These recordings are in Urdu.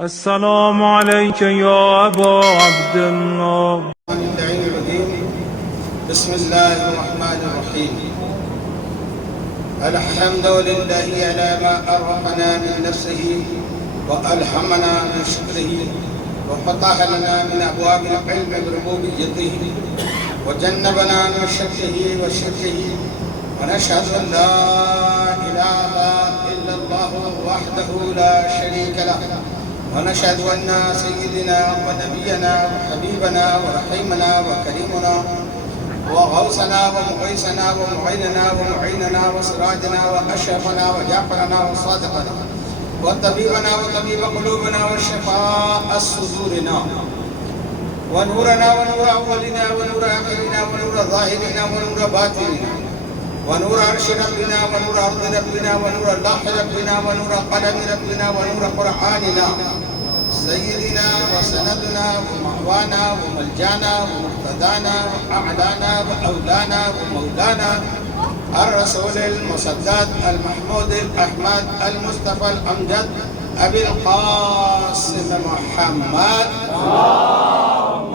السلام عليك يا أبا عبد الله. بسم الله الرحمن الرحيم. الحمد لله على ما أرحنا من نفسه وألهمنا من شكره وفتح لنا من أبواب العلم بربوبيته وجنبنا من شركه وشركه ونشهد أن لا إله إلا الله وحده لا شريك له ونشهد أن سيدنا ونبينا وحبيبنا ورحيمنا وكريمنا وغوثنا ومغيثنا ومعيننا ومعيننا وسراجنا وأشرفنا وجعفرنا وصادقنا وطبيبنا وطبيب قلوبنا وشفاء صدورنا ونورنا ونور أولنا ونور آخرنا ونور ظاهرنا ونور باطننا ونور عرش ربنا ونور أرض ربنا ونور لوح ربنا ونور قلم ربنا ونور قرآننا سيدنا وسندنا ومأوانا وملجانا ومقتدانا وأعلانا وأولانا ومولانا الرسول المسدد المحمود الأحمد المصطفى الأمجد أبي القاسم محمد. اللهم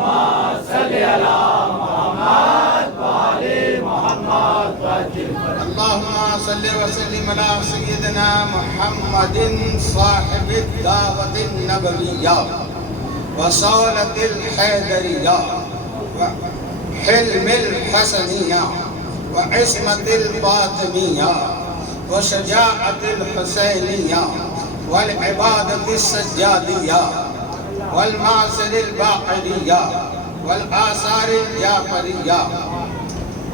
صل على محمد وعلى محمد. اللهم صل وسلم على سيدنا محمد صاحب الدعوة النبوية وصولة الحيدرية وحلم الحسنية وعصمة الفاطمية وشجاعة الحسينية والعبادة السجادية والمعسل الباقرية والآثار الجعفرية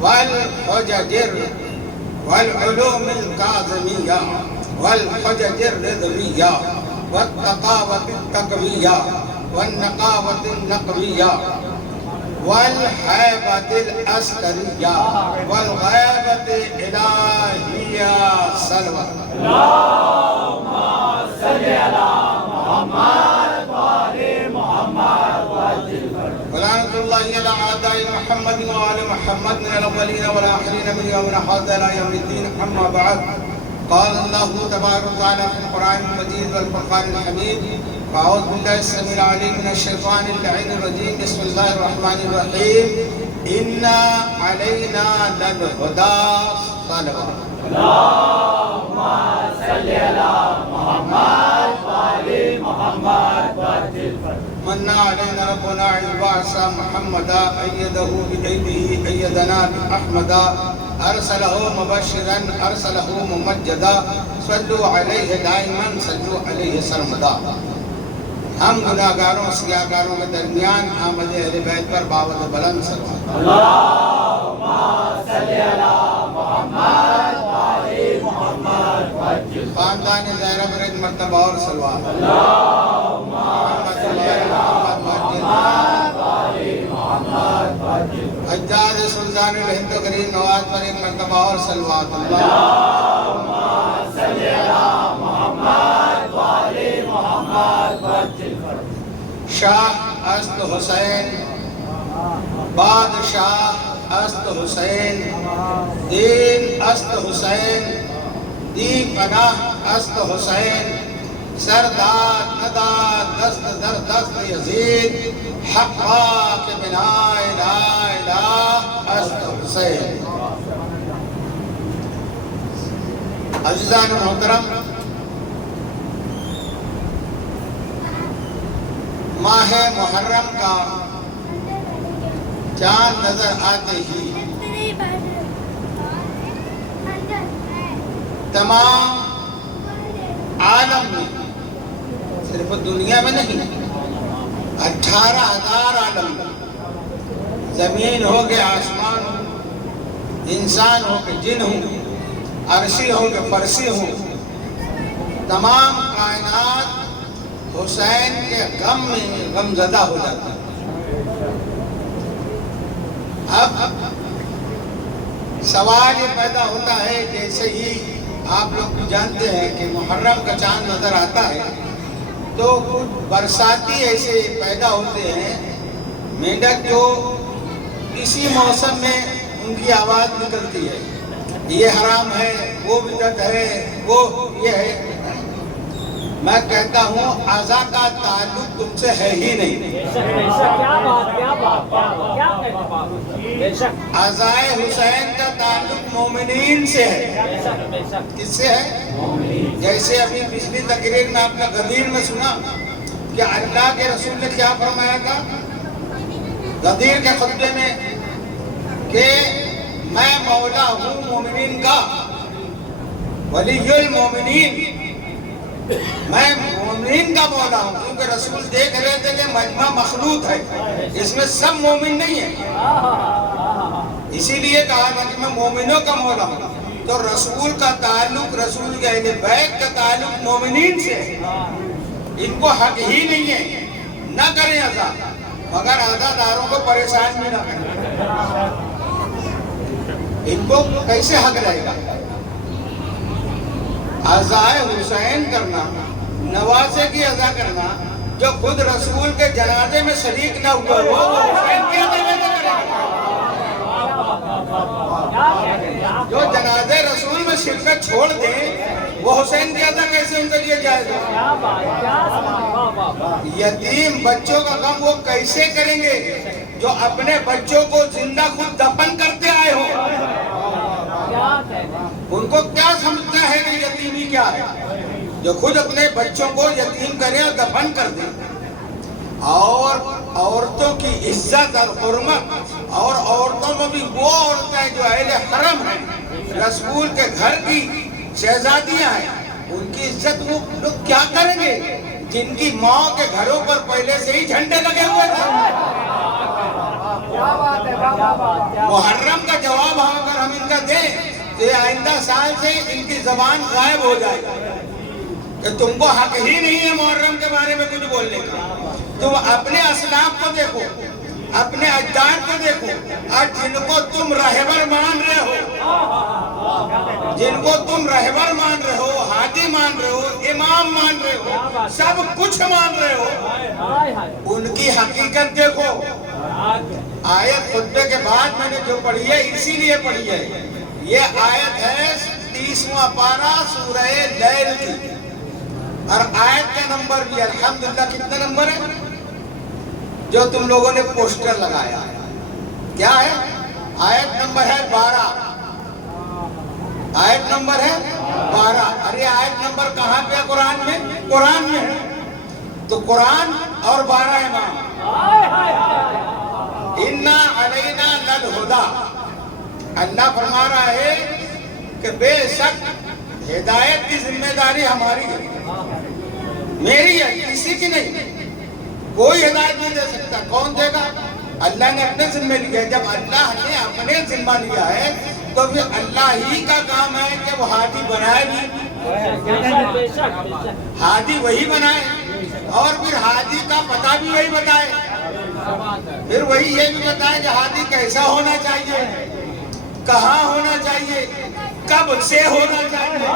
والحجج والعلوم الكاظمية والحجج الرضوية والتقاوة التقوية والنقاوة النقوية والحيبة الأسكرية والغيبة الإلهية سلوى. اللهم صل على محمد وعلى محمد ولعنة الله على أعداء محمد وآل محمد من الأولين والآخرين من يومنا هذا إلى يوم الدين. أما بعد، قال الله تبارك وتعالى في القرآن المجيد والفرقان الحميد: أعوذ بالله السميع العليم من الشيطان اللعين الرجيم. بسم الله الرحمن الرحيم. إنا علينا للهدى صلوات. اللهم صل على محمد وعلى محمد. من علينا ربنا عباس محمدا أيده بأيده أيدنا بأحمدا أرسله مبشرا أرسله ممجدا صلوا عليه دائما صلوا عليه سرمدا. ہم گناہگاروں سیاہکاروں کے درمیان آمد اہل بیت پر باوت بلند صلوات. اللہم صلی علی محمد وعلی محمد. خاندان زہرہ پر ایک مرتبہ اور صلوات. اللہم صلی علی محمد وعلی محمد. حجاج سلطان الہند و کریم نواز پر ایک مرتبہ اور صلوات. اللہم صلی علی محمد وعلی محمد. شاہ است حسین بادشاہ است حسین دین است حسین دی پناہ است حسین سردار ندا دست در دست یزید حقا کے بنا الہ الہ است حسین. عزیزان محترم، ماہ محرم کا چاند نظر آتے ہی تمام عالم میں، صرف دنیا میں نہیں، 18,000 عالم میں، زمین ہو کے آسمان ہو، انسان ہو کے جن ہو، عرشی ہو کے فرشی ہو، تمام کائنات حسین کے غم میں غمزدہ ہو جاتا ہے. اب سوال یہ پیدا ہوتا ہے، جیسے ہی آپ لوگ جانتے ہیں کہ محرم کا چاند نظر آتا ہے تو کچھ برساتی ایسے پیدا ہوتے ہیں مینڈک جو اسی موسم میں ان کی آواز نکلتی ہے، یہ حرام ہے، وہ بدعت ہے، وہ یہ ہے. میں کہتا ہوں اعضا کا تعلق تم سے ہے ہی نہیں. اعضائے حسین کا تعلق مومنین سے ہے. کس سے ہے؟ جیسے ابھی پچھلی تقریر میں آپ نے غدیر میں سنا کہ اللہ کے رسول نے کیا فرمایا تھا غدیر کے خطبے میں کہ میں مولا ہوں مومنین کا، ولی المومنین، میں مومنین کا مولا ہوں. کیونکہ رسول دیکھ رہے تھے کہ مجمع مخلوط ہے، اس میں سب مومن نہیں ہیں، اسی لیے کہا تھا کہ میں مومنوں کا مولا ہوں. تو رسول کا تعلق، رسول کے اہل بیت کا تعلق مومنین سے ہے. ان کو حق ہی نہیں ہے، نہ کریں عزا، مگر عزاداروں کو پریشان بھی نہ کریں. ان کو کیسے حق رہے گا؟ عزائے حسین کرنا، نوازے کی عزا کرنا، جو خود رسول کے جنازے میں شریک نہ ہوا ہو وہ حسین کی عزا کیسے کرے گا؟ جو جنازے رسول میں شرکت چھوڑ دیں وہ حسین کی عزا کیسے ان کے لیے جائز ہو؟ یتیم بچوں کا غم وہ کیسے کریں گے جو اپنے بچوں کو زندہ خود دفن کرتے آئے ہو؟ ان کو کیا سمجھتا ہے کہ یتیمی کیا ہے؟ جو خود اپنے بچوں کو یتیم کریں اور دفن کر دیں. اور عورتوں کی عزت اور حرمت، اور عورتوں میں بھی وہ عورتیں جو اہل حرم ہیں، رسول کے گھر کی شہزادیاں ہیں، ان کی عزت وہ لوگ کیا کریں گے جن کی ماں کے گھروں پر پہلے سے ہی جھنڈے لگے ہوئے تھے؟ محرم کا جواب اگر ہم ان کا دیں تو آئندہ سال سے ان کی زبان غائب ہو جائے گا کہ تم کو حق ہی نہیں ہے محرم کے بارے میں کچھ بولنے کا. تم اپنے اسلاف کو دیکھو، اپنے اجداد کو دیکھو، اور جن کو تم رہبر مان رہے ہو، جن کو تم رہبر مان رہے ہو، ہادی مان رہے ہو، امام مان رہے ہو، سب کچھ مان رہے ہو، ان کی حقیقت دیکھو. آیت خطبے کے بعد میں نے جو پڑھی ہے اسی لیے پڑھی ہے. یہ آیت ہے 30واں پارہ سورہ لیل کی، اور آیت کا نمبر بھی الحمدللہ کتنا نمبر ہے جو تم لوگوں نے پوسٹر لگایا؟ کیا ہے؟ آیت نمبر ہے 12. آیت نمبر ہے 12. ارے آیت نمبر کہاں پہ ہے قرآن میں؟ قرآن میں ہے. تو قرآن اور 12 امام. اِنَّا عَلَيْنَا لَلْہُدَى. اللہ فرما رہا ہے کہ بے شک ہدایت کی ذمہ داری ہماری ہے، میری ہے، کسی کی نہیں. کوئی ہدایت نہیں دے سکتا. کون دے گا؟ اللہ نے اپنے ذمہ لیا ہے. جب اللہ نے اپنے ذمہ لیا ہے تو پھر اللہ ہی کا کام ہے کہ وہ ہادی بنائے بھی، ہادی وہی بنائے، اور پھر ہادی کا پتہ بھی وہی بتائے، پھر وہی یہ بھی بتائے کہ ہادی کیسا ہونا چاہیے، کہاں ہونا چاہیے، کب سے ہونا چاہیے،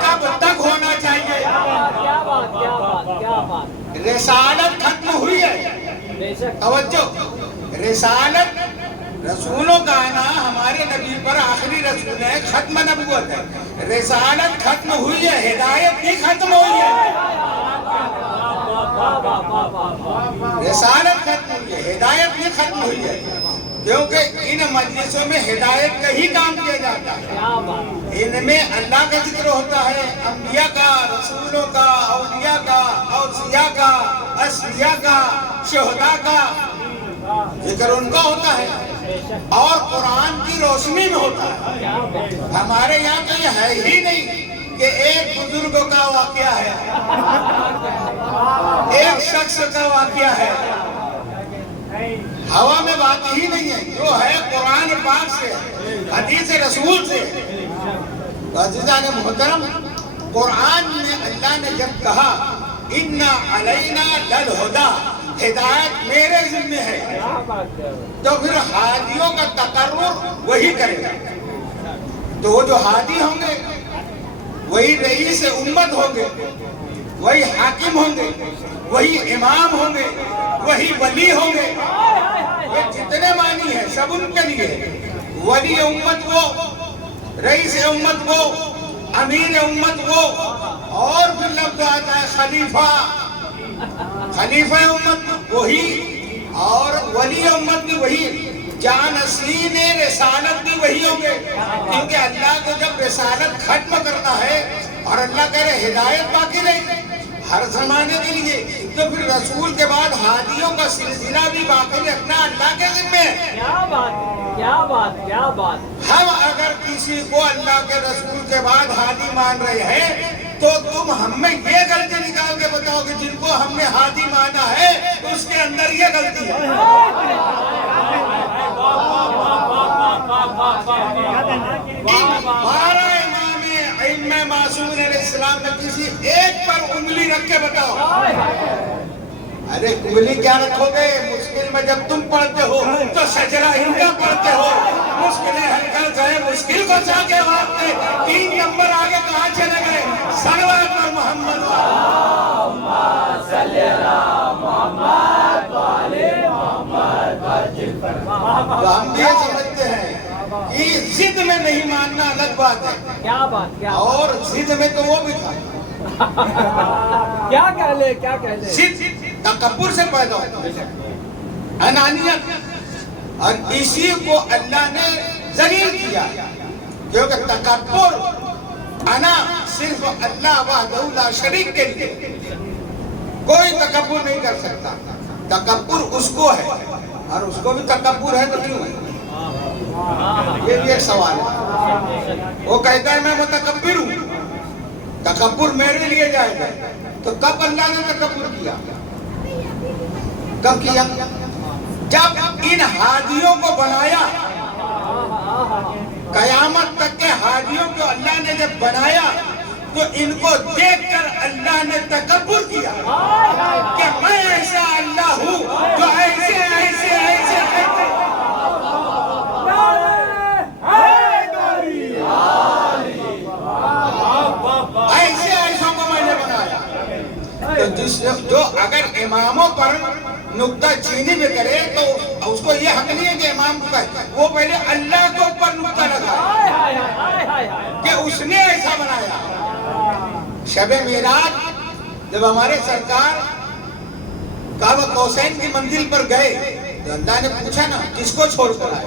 کب تک ہونا چاہیے. رسالت ختم ہوئی ہے. توجہ، رسالت، رسولوں کا آنا ہمارے نبی پر آخری رسول ہے، ختم نبوت ہے. رسالت ختم ہوئی ہے، ہدایت بھی ختم ہوئی ہے. رسالت ختم ہوئی ہے، ہدایت بھی ختم ہوئی ہے. کیونکہ ان مجلسوں میں ہدایت کا ہی کام کیا جاتا ہے. ان میں اللہ کا ذکر ہوتا ہے، انبیاء کا، رسولوں کا، اولیاء کا، اوصیاء کا، اصفیاء کا، شہداء کا ذکر ان کا ہوتا ہے، اور قرآن کی روشنی میں ہوتا ہے. ہمارے یہاں تو یہ ہے ہی نہیں کہ ایک بزرگ کا واقعہ ہے، ایک شخص کا واقعہ ہے. ہوا میں بات ہی نہیں ہے، جو ہے قرآن پاک سے، حدیث رسول سے. عزیزان محترم، قرآن میں اللہ نے جب کہا اِنَّا عَلَيْنَا لَلْہُدَى، ہدایت میرے ذمہ ہے، تو پھر ہادیوں کا تقرر وہی کرے گا. تو وہ جو ہادی ہوں گے وہی رئیس امت ہوں گے، وہی حاکم ہوں گے، وہی امام ہوں گے، وہی ولی ہوں گے. یہ جتنے معنی ہیں سب ان کے لیے. ولی امت وہ، رئیس امت وہ، امیر امت وہ، اور پھر لفظ آتا ہے خلیفہ. خلیفہ امت وہی اور ولی امت بھی وہی. جانشین رسالت بھی وہی ہوں گے، کیونکہ اللہ کو جب رسالت ختم کرنا ہے اور اللہ کہہ رہے ہدایت باقی رہے ہر زمانے کے لیے، تو پھر رسول کے بعد ہادیوں کا سلسلہ بھی باقی رکھنا اللہ کے ذمہ ہے. کیا بات ہے، کیا بات، کیا بات. ہم اگر کسی کو اللہ کے رسول کے بعد ہادی مان رہے ہیں تو تم ہم میں یہ غلطی نکال کے بتاؤ کہ جن کو ہم نے ہادی مانا ہے اس کے اندر یہ غلطی ہے. 12 امام ائمہ معصومین علیہ السلام میں کسی ایک پر انگلی رکھ کے بتاؤ. ارے انگلی کیا رکھو گے؟ مشکل میں جب تم پڑھتے ہو تو شجرہ ہندا پڑھتے ہو، مشکلیں حل کر گئے مشکل کو جا کے واسطے 3 نمبر آگے کہاں چلے گئے؟ صلوات پر محمد صلی اللہ محمد والے محمد. تو ہم یہ سمجھتے ہیں کہ ضد میں نہیں ماننا الگ بات ہے. کیا بات، کیا اور ضد میں تو وہ بھی تھا. کیا کہہ لے، کیا کہہ لے. ضد تکبر سے پیدا ہوتا ہے، انانیت. اور اسی کو اللہ نے ذلیل کیا، کیونکہ تکبر انا صرف اللہ وحدہ لا شریک کے لیے. کوئی تکبر نہیں کر سکتا. تکبر اس کو ہے، اور اس کو بھی تکبر ہے تو کیوں ہے؟ یہ بھی ایک سوال ہے. وہ کہتا ہے میں متکبر ہوں، تکبر میرے لیے جائے گا. تو کب اللہ نے تکبر کیا؟ کب کیا؟ جب ان ہادیوں کو بنایا. قیامت تک کے ہادیوں کو اللہ نے جب بنایا تو ان کو دیکھ کر اللہ نے تکبر کیا کہ میں ایسا اللہ ہوں جو ایسے ایسے ایسے ایسے ایسوں کو میں نے بنایا. تو جو اگر اماموں پر نکتہ چینی بھی کرے تو اس کو یہ حق نہیں ہے کہ امام کا ہے. وہ پہلے اللہ کے اوپر نکتہ لگا کہ اس نے ایسا بنایا. شب معراج جب ہمارے سرکار کعبہ قوسین کی منزل پر گئے تو اللہ نے پوچھا نا کس کو چھوڑ کر آئے؟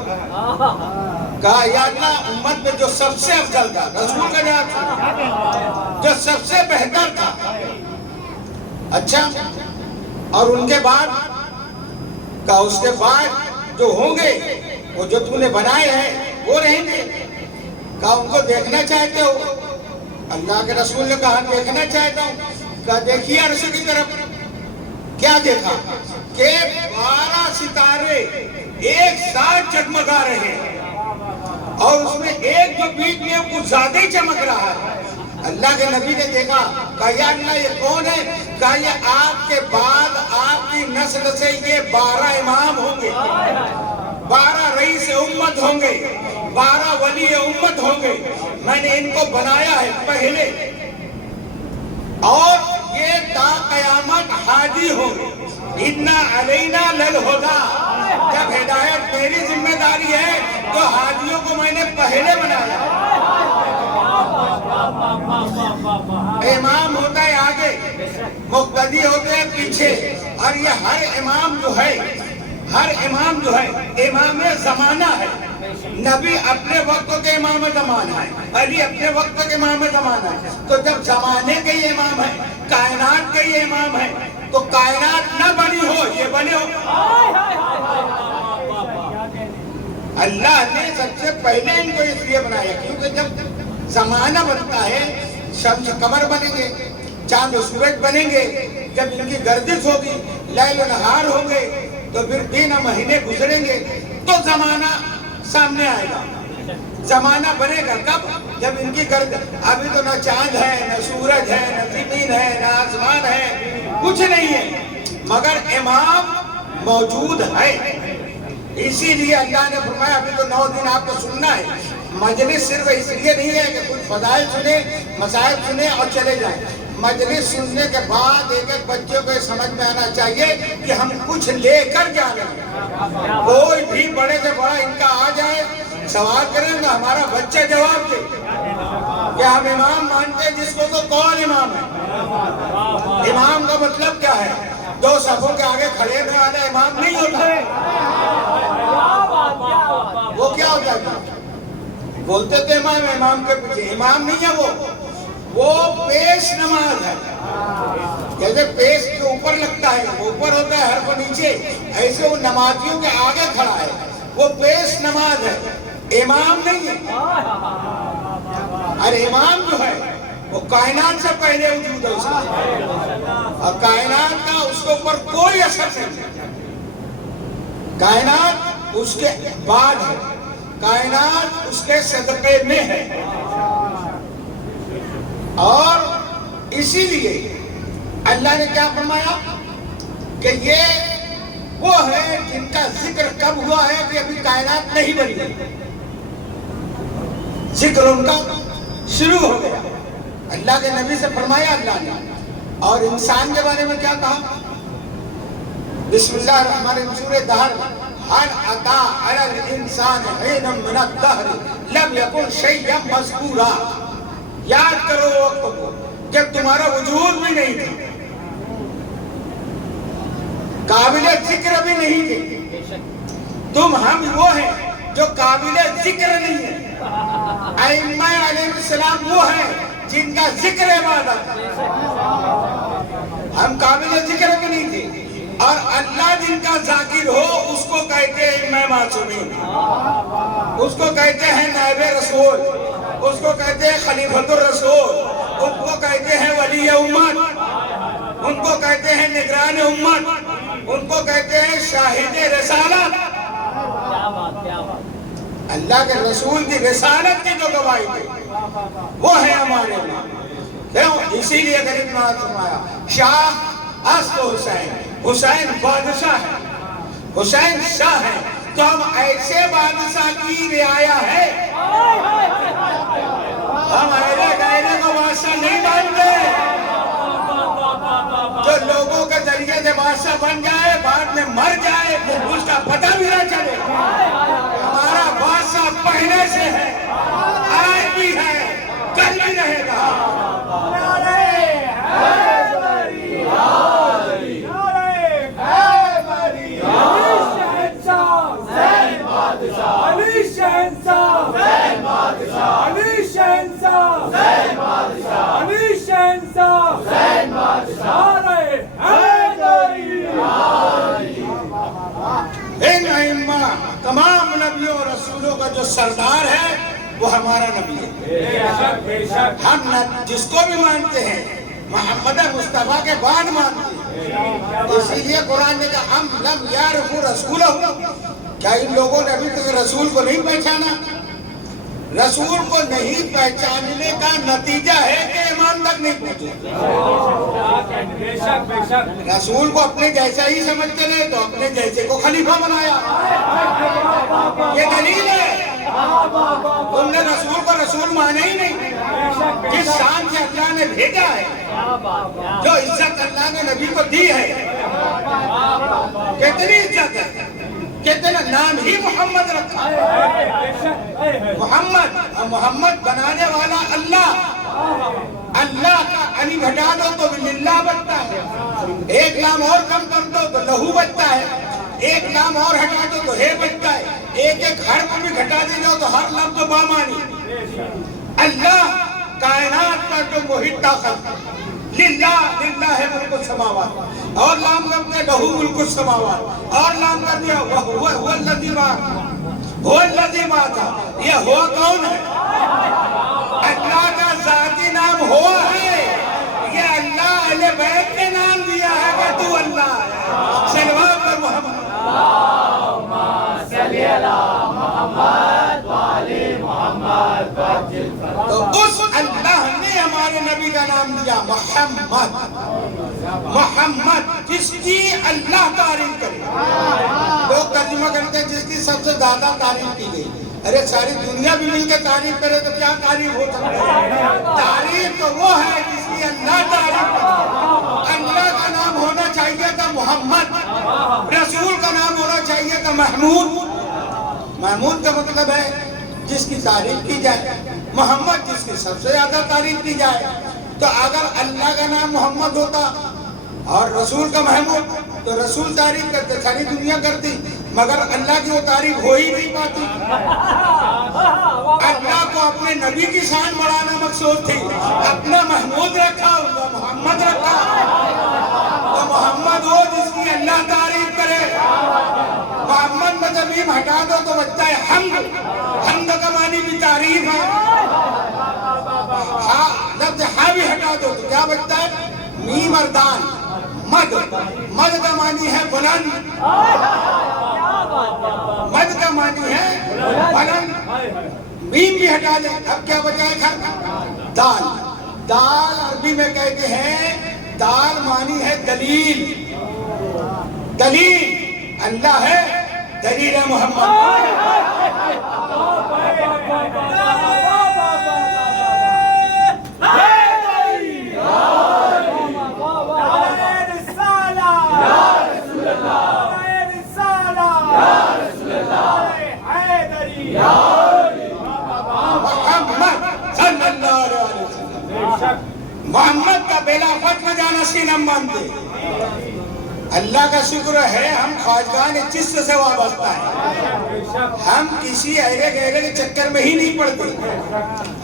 کہا یا اللہ امت میں جو سب سے افضل تھا، رسول کا جواب جو سب سے بہتر تھا. اچھا، اور ان کے بعد کہا اس کے بعد جو ہوں گے وہ جو تم نے بنائے ہیں وہ رہیں گے. کہا ان کو دیکھنا چاہتے ہو؟ اللہ کے رسول نے کہا دیکھنا چاہتا ہوں. کہا دیکھیے عرش کی طرف. کیا دیکھا؟ کہ 12 ستارے ایک ساتھ جگمگا رہے ہیں اور اس میں ایک جو بیچ میں کچھ زیادہ ہی چمک رہا ہے. اللہ کے نبی نے دیکھا، کہا یا اللہ یہ کون ہے؟ کہا یہ آپ کے بعد آپ کی نسل سے یہ 12 امام ہوں گے، 12 رئیس امت ہوں گے، 12 ولی امت ہوں گے. میں نے ان کو بنایا ہے پہلے، اور یہ تا قیامت ہادی ہوں گے. اِنَّا عَلَيْنَا لَلْهُدَى. جب ہدایت میری ذمہ داری ہے تو ہادیوں کو میں نے پہلے بنایا. امام ہوتا ہے آگے، مقتدی ہوتے ہیں پیچھے. اور یہ ہر امام جو ہے امام زمانہ ہے. نبی اپنے وقت کے امام زمانہ ہے، علی اپنے وقت کے امام زمانہ ہے. تو جب زمانے کے یہ امام ہے، کائنات کے یہ امام ہے، تو کائنات نہ بنی ہو یہ بنے ہو. اللہ نے سب سے پہلے ان کو اس لیے بنایا کیونکہ جب زمانہ بنتا ہے شمس قمر بنیں گے، چاند و سورج بنیں گے. جب ان کی گردش ہوگی، لیل و نہار ہوں گے، تو پھر دن مہینے گزریں گے تو زمانہ سامنے آئے گا. زمانہ بنے گا کب؟ جب ان کی گردش. ابھی تو نہ چاند ہے، نہ سورج ہے، نہ زمین ہے، نہ آسمان ہے، کچھ نہیں ہے، مگر امام موجود ہے. اسی لیے اللہ نے فرمایا ابھی تو 9 دن آپ کو سننا ہے. مجلس صرف اس لیے نہیں ہے کہ کچھ فضائل سنیں، مسائل سنیں اور چلے جائیں. مجلس سننے کے بعد ایک ایک بچوں کو سمجھ میں آنا چاہیے کہ ہم کچھ لے کر جا رہے ہیں. کوئی بھی بڑے سے بڑا ان کا آ جائے سوال کریں گا، ہمارا بچہ جواب دے. کہ ہم امام مانتے ہیں جس کو تو کون امام ہے؟ امام کا مطلب کیا ہے؟ دو صفوں کے آگے کھڑے ہونے والا امام نہیں ہوتا۔ وہ کیا ہوتا ہے؟ بولتے تھے امام، امام کے پیچھے امام نہیں ہے وہ پیش نماز ہے۔ جیسے پیش کے اوپر لگتا ہے، وہ اوپر ہوتا ہے حرف نیچے، ایسے وہ نمازیوں کے آگے کھڑا ہے، وہ پیش نماز ہے، امام نہیں ہے۔ اور امام جو ہے وہ کائنات سے پہلے وجود ہے اس کا، اور کائنات کا اس کے اوپر کوئی اثر نہیں ہے۔ کائنات اس کے بعد ہے، کائنات اس کے صدقے میں ہے۔ اور اسی لیے اللہ نے کیا فرمایا کہ یہ وہ ہے جن کا ذکر کب ہوا ہے کہ ابھی کائنات نہیں بنی ہے، ذکر ان کا شروع ہو گیا۔ اللہ کے نبی سے فرمایا اللہ نے۔ اور انسان کے بارے میں کیا کہا؟ بسم اللہ الرحمن الرحیم، سورہ دہر، هل أتى على الإنسان حين من الدهر لم يكن شيئا مذكورا۔ یاد کرو وقت کو جب تمہارا وجود بھی نہیں تھا، قابل ذکر بھی نہیں تھے۔ تم ہم وہ ہیں جو قابل ذکر نہیں ہیں۔ ائمہ علیہ السلام وہ ہیں جن کا ذکر عبادت، ہم قابل ذکر بھی نہیں تھے۔ اور اللہ جن کا ذاکر ہو اس کو کہتے ہیں امام معصومین، اس کو کہتے ہیں نائب رسول، اس کو کہتے ہیں خلیفۃ الرسول، ان کو کہتے ہیں ولی امت، ان کو کہتے ہیں نگران امت، ان کو کہتے ہیں شاہد رسالت۔ اللہ کے رسول کی رسالت کی جو گواہی دی وہ ہے ہمارے امام۔ کیوں؟ اسی لیے غریب نواز فرمایا شاہ اصل حسین، حسین بادشاہ ہے، حسین شاہ ہے، تو ہم ایسے بادشاہ کی رعایا ہے، ہم ایرے گائرے کو بادشاہ نہیں مانتے جو لوگوں کے ذریعے سے بادشاہ بن جائے بعد میں مر جائے اس کا پتہ بھی نہ چلے۔ ہمارا بادشاہ پہلے سے ہے، آج بھی ہے، کل بھی رہے گا۔ ان ائمہ تمام نبیوں اور رسولوں کا جو سردار ہے وہ ہمارا نبی ہے۔ ہم جس کو بھی مانتے ہیں محمد مصطفیٰ کے بعد مانتے ہیں۔ اسی لیے قرآن نے کہا ہم لم یعرفوا رسولہ، کیا ان لوگوں نے ابھی تک رسول کو نہیں پہچانا؟ رسول کو نہیں پہچاننے کا نتیجہ ہے کہ ایمان تک نہیں پہنچے۔ رسول کو اپنے جیسا ہی سمجھتے رہے تو اپنے جیسے کو خلیفہ بنایا، یہ دلیل ہے۔ تم نے رسول کو رسول مانا ہی نہیں۔ جس شان سے اللہ نے بھیجا ہے، جو عزت اللہ نے نبی کو دی ہے، کتنی عزت ہے، کتنا نام ہی محمد رکھا ہے۔ محمد، اور محمد بنانے والا اللہ، اللہ کا علی گھٹا دو تو للہ بچتا ہے، ایک نام اور کم کر دو تو لہو بچتا ہے، ایک نام اور ہٹا دو تو ہے بچتا ہے، ایک ایک حرف بھی گھٹا دے جاؤ تو ہر لفظ تو بامانی۔ اللہ کائنات کا جو محیط طاقت، للہ، للہ ہے ملک السماوات، اور نام کرتے لہو ملک السماوات، اور نام کر دیا هو الذی بعث، یہ ہوا کون ہے؟ اللہ کا ذاتی نام ہوا ہے، یہ اللہ اہل بیت نے نام دیا ہے کہ تو اللہ ہے۔ صلوات پر محمد، اللہم صلی علی محمد وعلی محمد۔ تو اس اللہ نے ہمارے نبی کا نام دیا محمد، محمد جس کی اللہ تعریف کرے۔ لوگ ترجمہ کرتے ہیں جس کی سب سے زیادہ تعریف کی گئی۔ ارے ساری دنیا بھی مل کے تعریف کرے تو کیا تعریف ہو سکتی ہے؟ تعریف تو وہ ہے جس کی اللہ تعریف کرے۔ اللہ کا نام ہونا چاہیے تھا محمد، رسول کا نام ہونا چاہیے تھا محمود۔ محمود کا مطلب ہے جس کی تعریف کی جائے، محمد جس کی سب سے زیادہ تعریف کی جائے. تو اگر اللہ کا نام محمد ہوتا اور رسول کا محمود تو رسول تعریف کرتے, ساری دنیا کرتی, مگر اللہ کی وہ تعریف ہو ہی نہیں پاتی. اللہ کو اپنے نبی کی شان بڑھانا مقصود تھی, اپنا محمود رکھا, ان کا محمد رکھا. تو محمد ہو جس کی اللہ تعریف کرے. محمد میں جب میم ہٹا دو تو بچتا ہے حمد. حمد کا معنی بھی تعریف ہے. لفظ ہاں بھی ہٹا دو تو کیا بچتا ہے؟ میم اور دال. مد, مد کا معنی ہے بلند. مد کا معنی ہے بلند. میم بھی ہٹا دیں اب کیا بچائے گھر؟ دال. دال عربی میں کہتے ہیں, دال معنی ہے دلیل. دلیل اللہ ہے, دلیل ہے محمد. محمد کا بیلا فتح جانشین ہم مانتے. اللہ کا شکر ہے ہم خواجگان چشت سے وابستہ ہیں. ہم کسی اہلے گہلے کے چکر میں ہی نہیں پڑتے.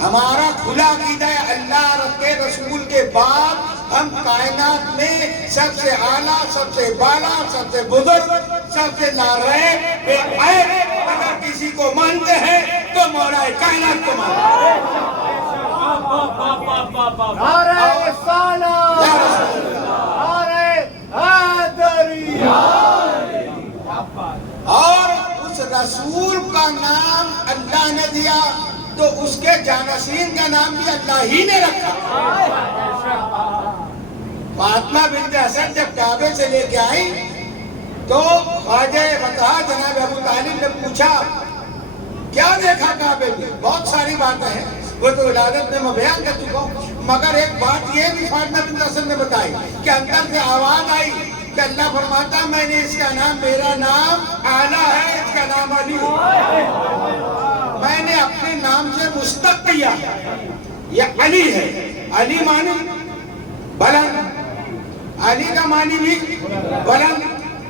ہمارا کھلا عقیدہ ہے اللہ کے رسول کے بعد ہم کائنات میں سب سے اعلیٰ, سب سے بالا, سب سے بزرگ, سب سے ناریب بے عیب اگر کسی کو مانتے ہیں تو مولا کائنات کو مانتے ہیں. نعرہ رسالت, نعرہ حیدری. اور اس رسول کا نام اللہ نے دیا تو اس کے جانشین کا نام بھی اللہ ہی نے رکھا. فاطمہ بنت اسد جب کعبے سے لے کے آئی تو خواجہ بتا جناب ابو طالب نے پوچھا کیا دیکھا کعبے میں؟ بہت ساری باتیں ہیں, وہ تو ولادت میں میں بیان کر چکا ہوں, مگر ایک بات یہ بھی فاطمہ بنت اسد نے بتائی کہ اندر سے آواز آئی کہ اللہ فرماتا میں نے اس کا نام, میرا نام اعلیٰ ہے, اس کا نام علی ہے. میں نے اپنے نام سے مستق کیا, یہ علی ہے. علی معنی بلند, علی کا معنی بھی بلند.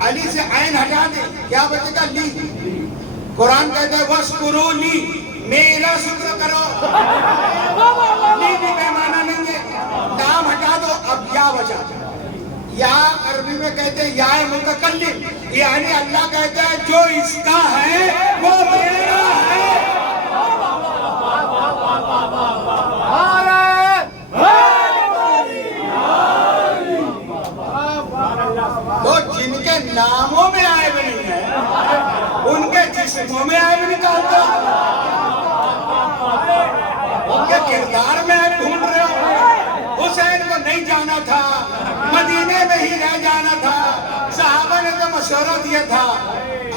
علی سے عین ہٹا دے کیا بچے گا؟ لی. قرآن کہتا ہے وَاسْکُرُونِی, میرا شکر کرو. لی بھی بے معنی نہیں ہے. نام ہٹا دو اب یا بچا. یا عربی میں کہتے ہیں یا متکلم, یعنی اللہ کہتا ہے جو اس کا ہے وہ میرا ہے. تو جن کے ناموں میں عیب نہیں ہے ان کے جسموں میں عیب نکالتے ہو, ان کے کردار میں عیب ڈھونڈ رہے ہو. حسین کو نہیں جانا تھا, مدینے میں ہی رہ جانا تھا, صحابہ نے تو مشورہ دیا تھا.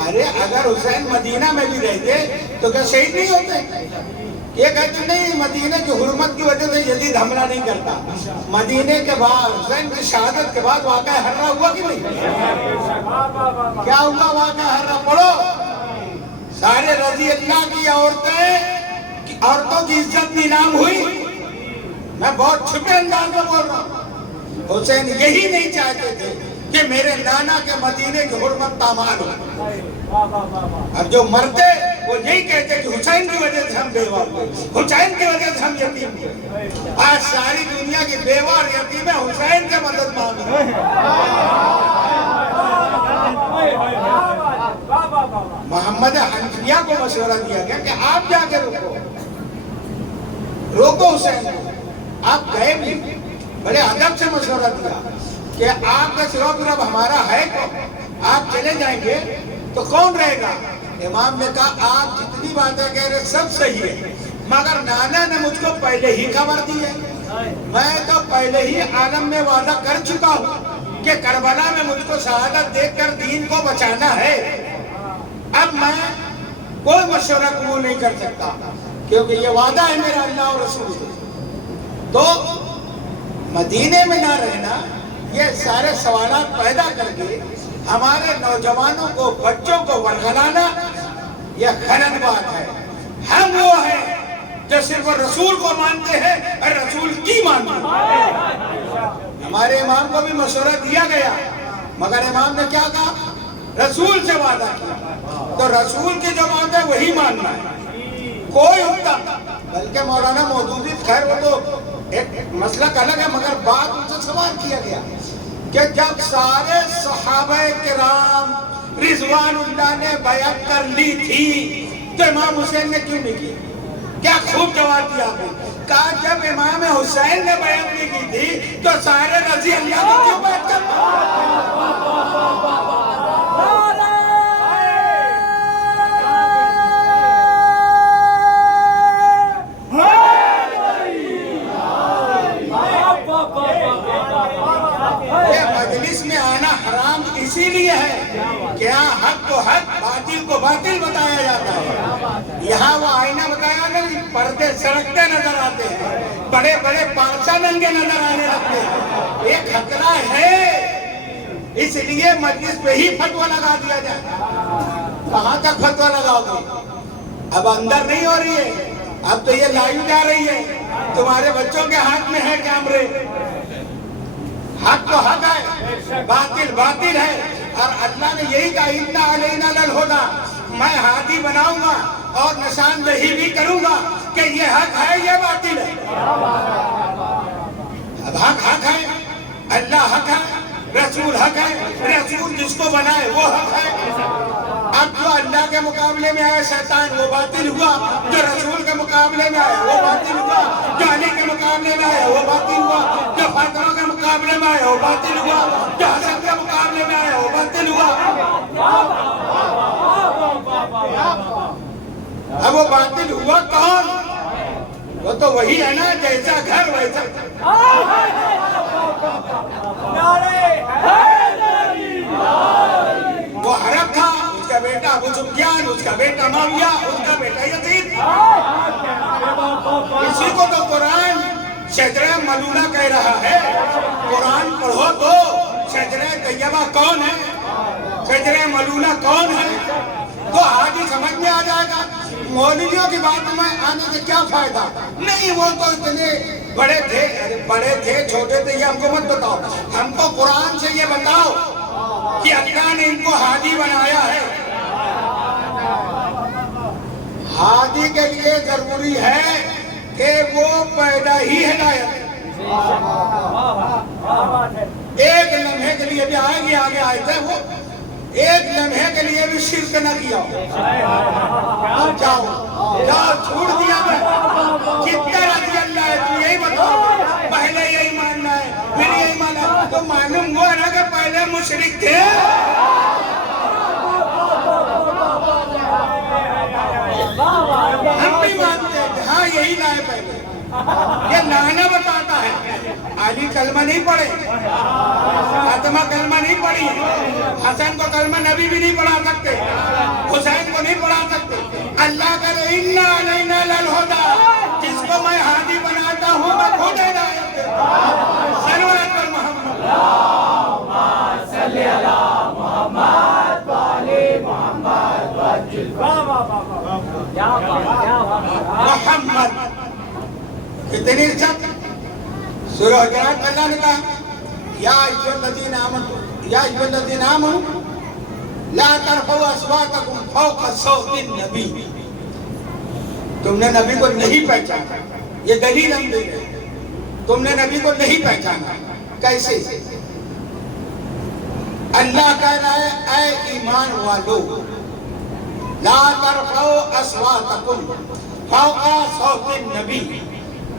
ارے اگر حسین مدینہ میں بھی رہتے تو کیا شہید نہیں ہوتے؟ یہ کہتے نہیں مدینہ کی حرمت کی وجہ سے یزید حملہ نہیں کرتا. مدینے کے بعد حسین کی شہادت کے بعد واقعہ حرہ ہوا کہ نہیں؟ کیا ہوا واقعہ حرہ؟ پڑھو. سارے رضی اللہ کی عورتوں کی عزت نیلام ہوئی. میں بہت چھپے انداز میں بول رہا ہوں. حسین یہی نہیں چاہتے تھے کہ میرے نانا کے مدینے کی حرمت تامال ہو. اب جو مرتے وہ یہی کہتے کہ حسین کی وجہ سے ہم بیوہ ہوئے, حسین کی وجہ سے ہم یتیم ہوئے. آج ساری دنیا کی بیوہ اور یتیم حسین سے مدد مانگ رہے ہیں. محمد حنفیہ کو مشورہ دیا گیا کہ آپ جا کے روکو حسین کو. آپ گئے بھی, بڑے ادب سے مشورہ دیا کہ آپ کا سوا پھر اب ہمارا ہے کون, آپ چلے جائیں گے تو کون رہے گا؟ امام نے کہا آپ جتنی باتیں کہہ رہے سب صحیح ہے, مگر نانا نے مجھ کو پہلے ہی خبر دی ہے. میں تو پہلے ہی عالم میں وعدہ کر چکا ہوں کہ کربلا میں مجھ کو شہادت دے کر دین کو بچانا ہے. اب میں کوئی مشورہ قبول نہیں کر سکتا کیونکہ یہ وعدہ ہے میرا اللہ اور رسول سے. تو مدینے میں نہ رہنا, یہ سارے سوالات پیدا کر کے ہمارے نوجوانوں کو, بچوں کو ورگلانا, یہ غلط بات ہے. ہم وہ ہیں جو صرف رسول کو مانتے ہیں اور رسول کی مانتے ہیں. ہمارے امام کو بھی مشورہ دیا گیا مگر امام نے کیا کہا؟ رسول سے وعدہ کیا. تو رسول کی جو بات ہے وہی ماننا ہے. کوئی حکم بلکہ مولانا مودودی خیر وہ تو ایک مسلک الگ ہے مگر بات ان سے سوال کیا گیا کہ جب سارے صحابہ کرام رضوان اللہ نے بیعت کر لی تھی تو امام حسین نے کیوں نہیں کی؟ کیا خوب جواب دیا آپ نے. کہا جب امام حسین نے بیعت نہیں کی تھی تو سارے رضی اللہ نے کیوں بیعت کر مجلس میں آنا حرام اسی لیے ہے کہ یہاں حق کو حق باطل کو باطل بتایا جاتا ہے. یہاں وہ آئینہ بتایا نا کہ پردے سڑکتے نظر آتے ہیں, بڑے بڑے پارسا ننگے نظر آنے لگتے ہیں. یہ خطرہ ہے اس لیے مجلس پہ ہی فتویٰ لگا دیا جائے. کہاں تک فتویٰ لگاؤ گے؟ اب اندر نہیں ہو رہی ہے, اب تو یہ لائیو جا رہی ہے. تمہارے بچوں کے ہاتھ میں ہے کیمرے. حق تو حق ہے, باطل باطل ہے. اور اللہ نے یہی کہا اِنَّ عَلَيْنَا لَلْهُدَىٰ, میں ہادی بناؤں گا اور نشاندہی بھی کروں گا کہ یہ حق ہے یہ باطل ہے. اب حق حق ہے, اللہ حق ہے, رسول حق ہے. رسول جس کو بنائے وہ حق ہے. اب جو اللہ کے مقابلے میں آیا شیطان وہ باطل ہوا, جو رسول کے مقابلے میں آیا وہ باطل ہوا, جو علی کے مقابلے میں آیا وہ باطل ہوا, جو فاطمہ کے مقابلے میں آیا وہ باطل ہوا, جو حسن کے مقابلے میں آیا وہ باطل ہوا. اب وہ باطل ہوا کون؟ وہ تو وہی ہے نا جیسا گھر ویسا. وہ عرب تھا, اس کا بیٹا ابو سفیان, اس کا بیٹا معاویہ, اس کا بیٹا یزید. اسی کو تو قرآن شجرہ ملولہ کہہ رہا ہے. قرآن پڑھو تو شجرہ طیبہ کون ہے, شجرہ ملولہ کون ہے, تو آگے سمجھ میں آ جائے گا. مولویوں کی بات میں آنے سے کیا فائدہ؟ نہیں وہ تو اتنے بڑے تھے چھوٹے تھے یہ ہم کو مت بتاؤ. ہم کو قرآن سے یہ بتاؤ کہ اللہ نے ان کو ہادی بنایا ہے. ہادی کے لیے ضروری ہے کہ وہ پیدا ہی ہدایت. ایک لمحے کے لیے بھی آئیں گے, آگے آئے تھے وہ, ایک لمحے کے لیے بھی شرک نہ کیا. جاؤ چھوڑ دیا میں. کتنا رضی اللہ ہے تو یہی بتاؤ, پہلے یہی ماننا ہے پھر یہی ماننا ہے. تو معلوم ہوا نا کہ پہلے مشرک تھے. ہم بھی مانتے ہیں ہاں یہی لائے پہلے. یہ لانا بتاتا ہے. علی کلمہ نہیں پڑھے, فاطمہ کلمہ نہیں پڑھی, حسن کو کلمہ نبی بھی نہیں پڑھا سکتے, حسین کو نہیں پڑھا سکتے. اللہ کرے اِنَّ عَلَيْنَا لَلْهُدَىٰ, جس کو میں ہادی بناتا ہوں میں خود ہدایت دیتا ہوں. سلوات پر محمد, اللہم صلی علی محمد وعلی محمد محمد. کتنی عزت. سورہ حجرات میں اللہ نے کہا یا ایھا الذین آمنوا لا ترفعوا اصواتکم فوق صوت النبی. تم نے نبی کو نہیں پہچانا, یہ دلیل ہم دے رہے ہیں. تم نے نبی کو نہیں پہچانا. کیسے؟ اللہ کہہ رہا ہے اے ایمان والو لا ترفعوا اصواتکم فوق صوت النبی,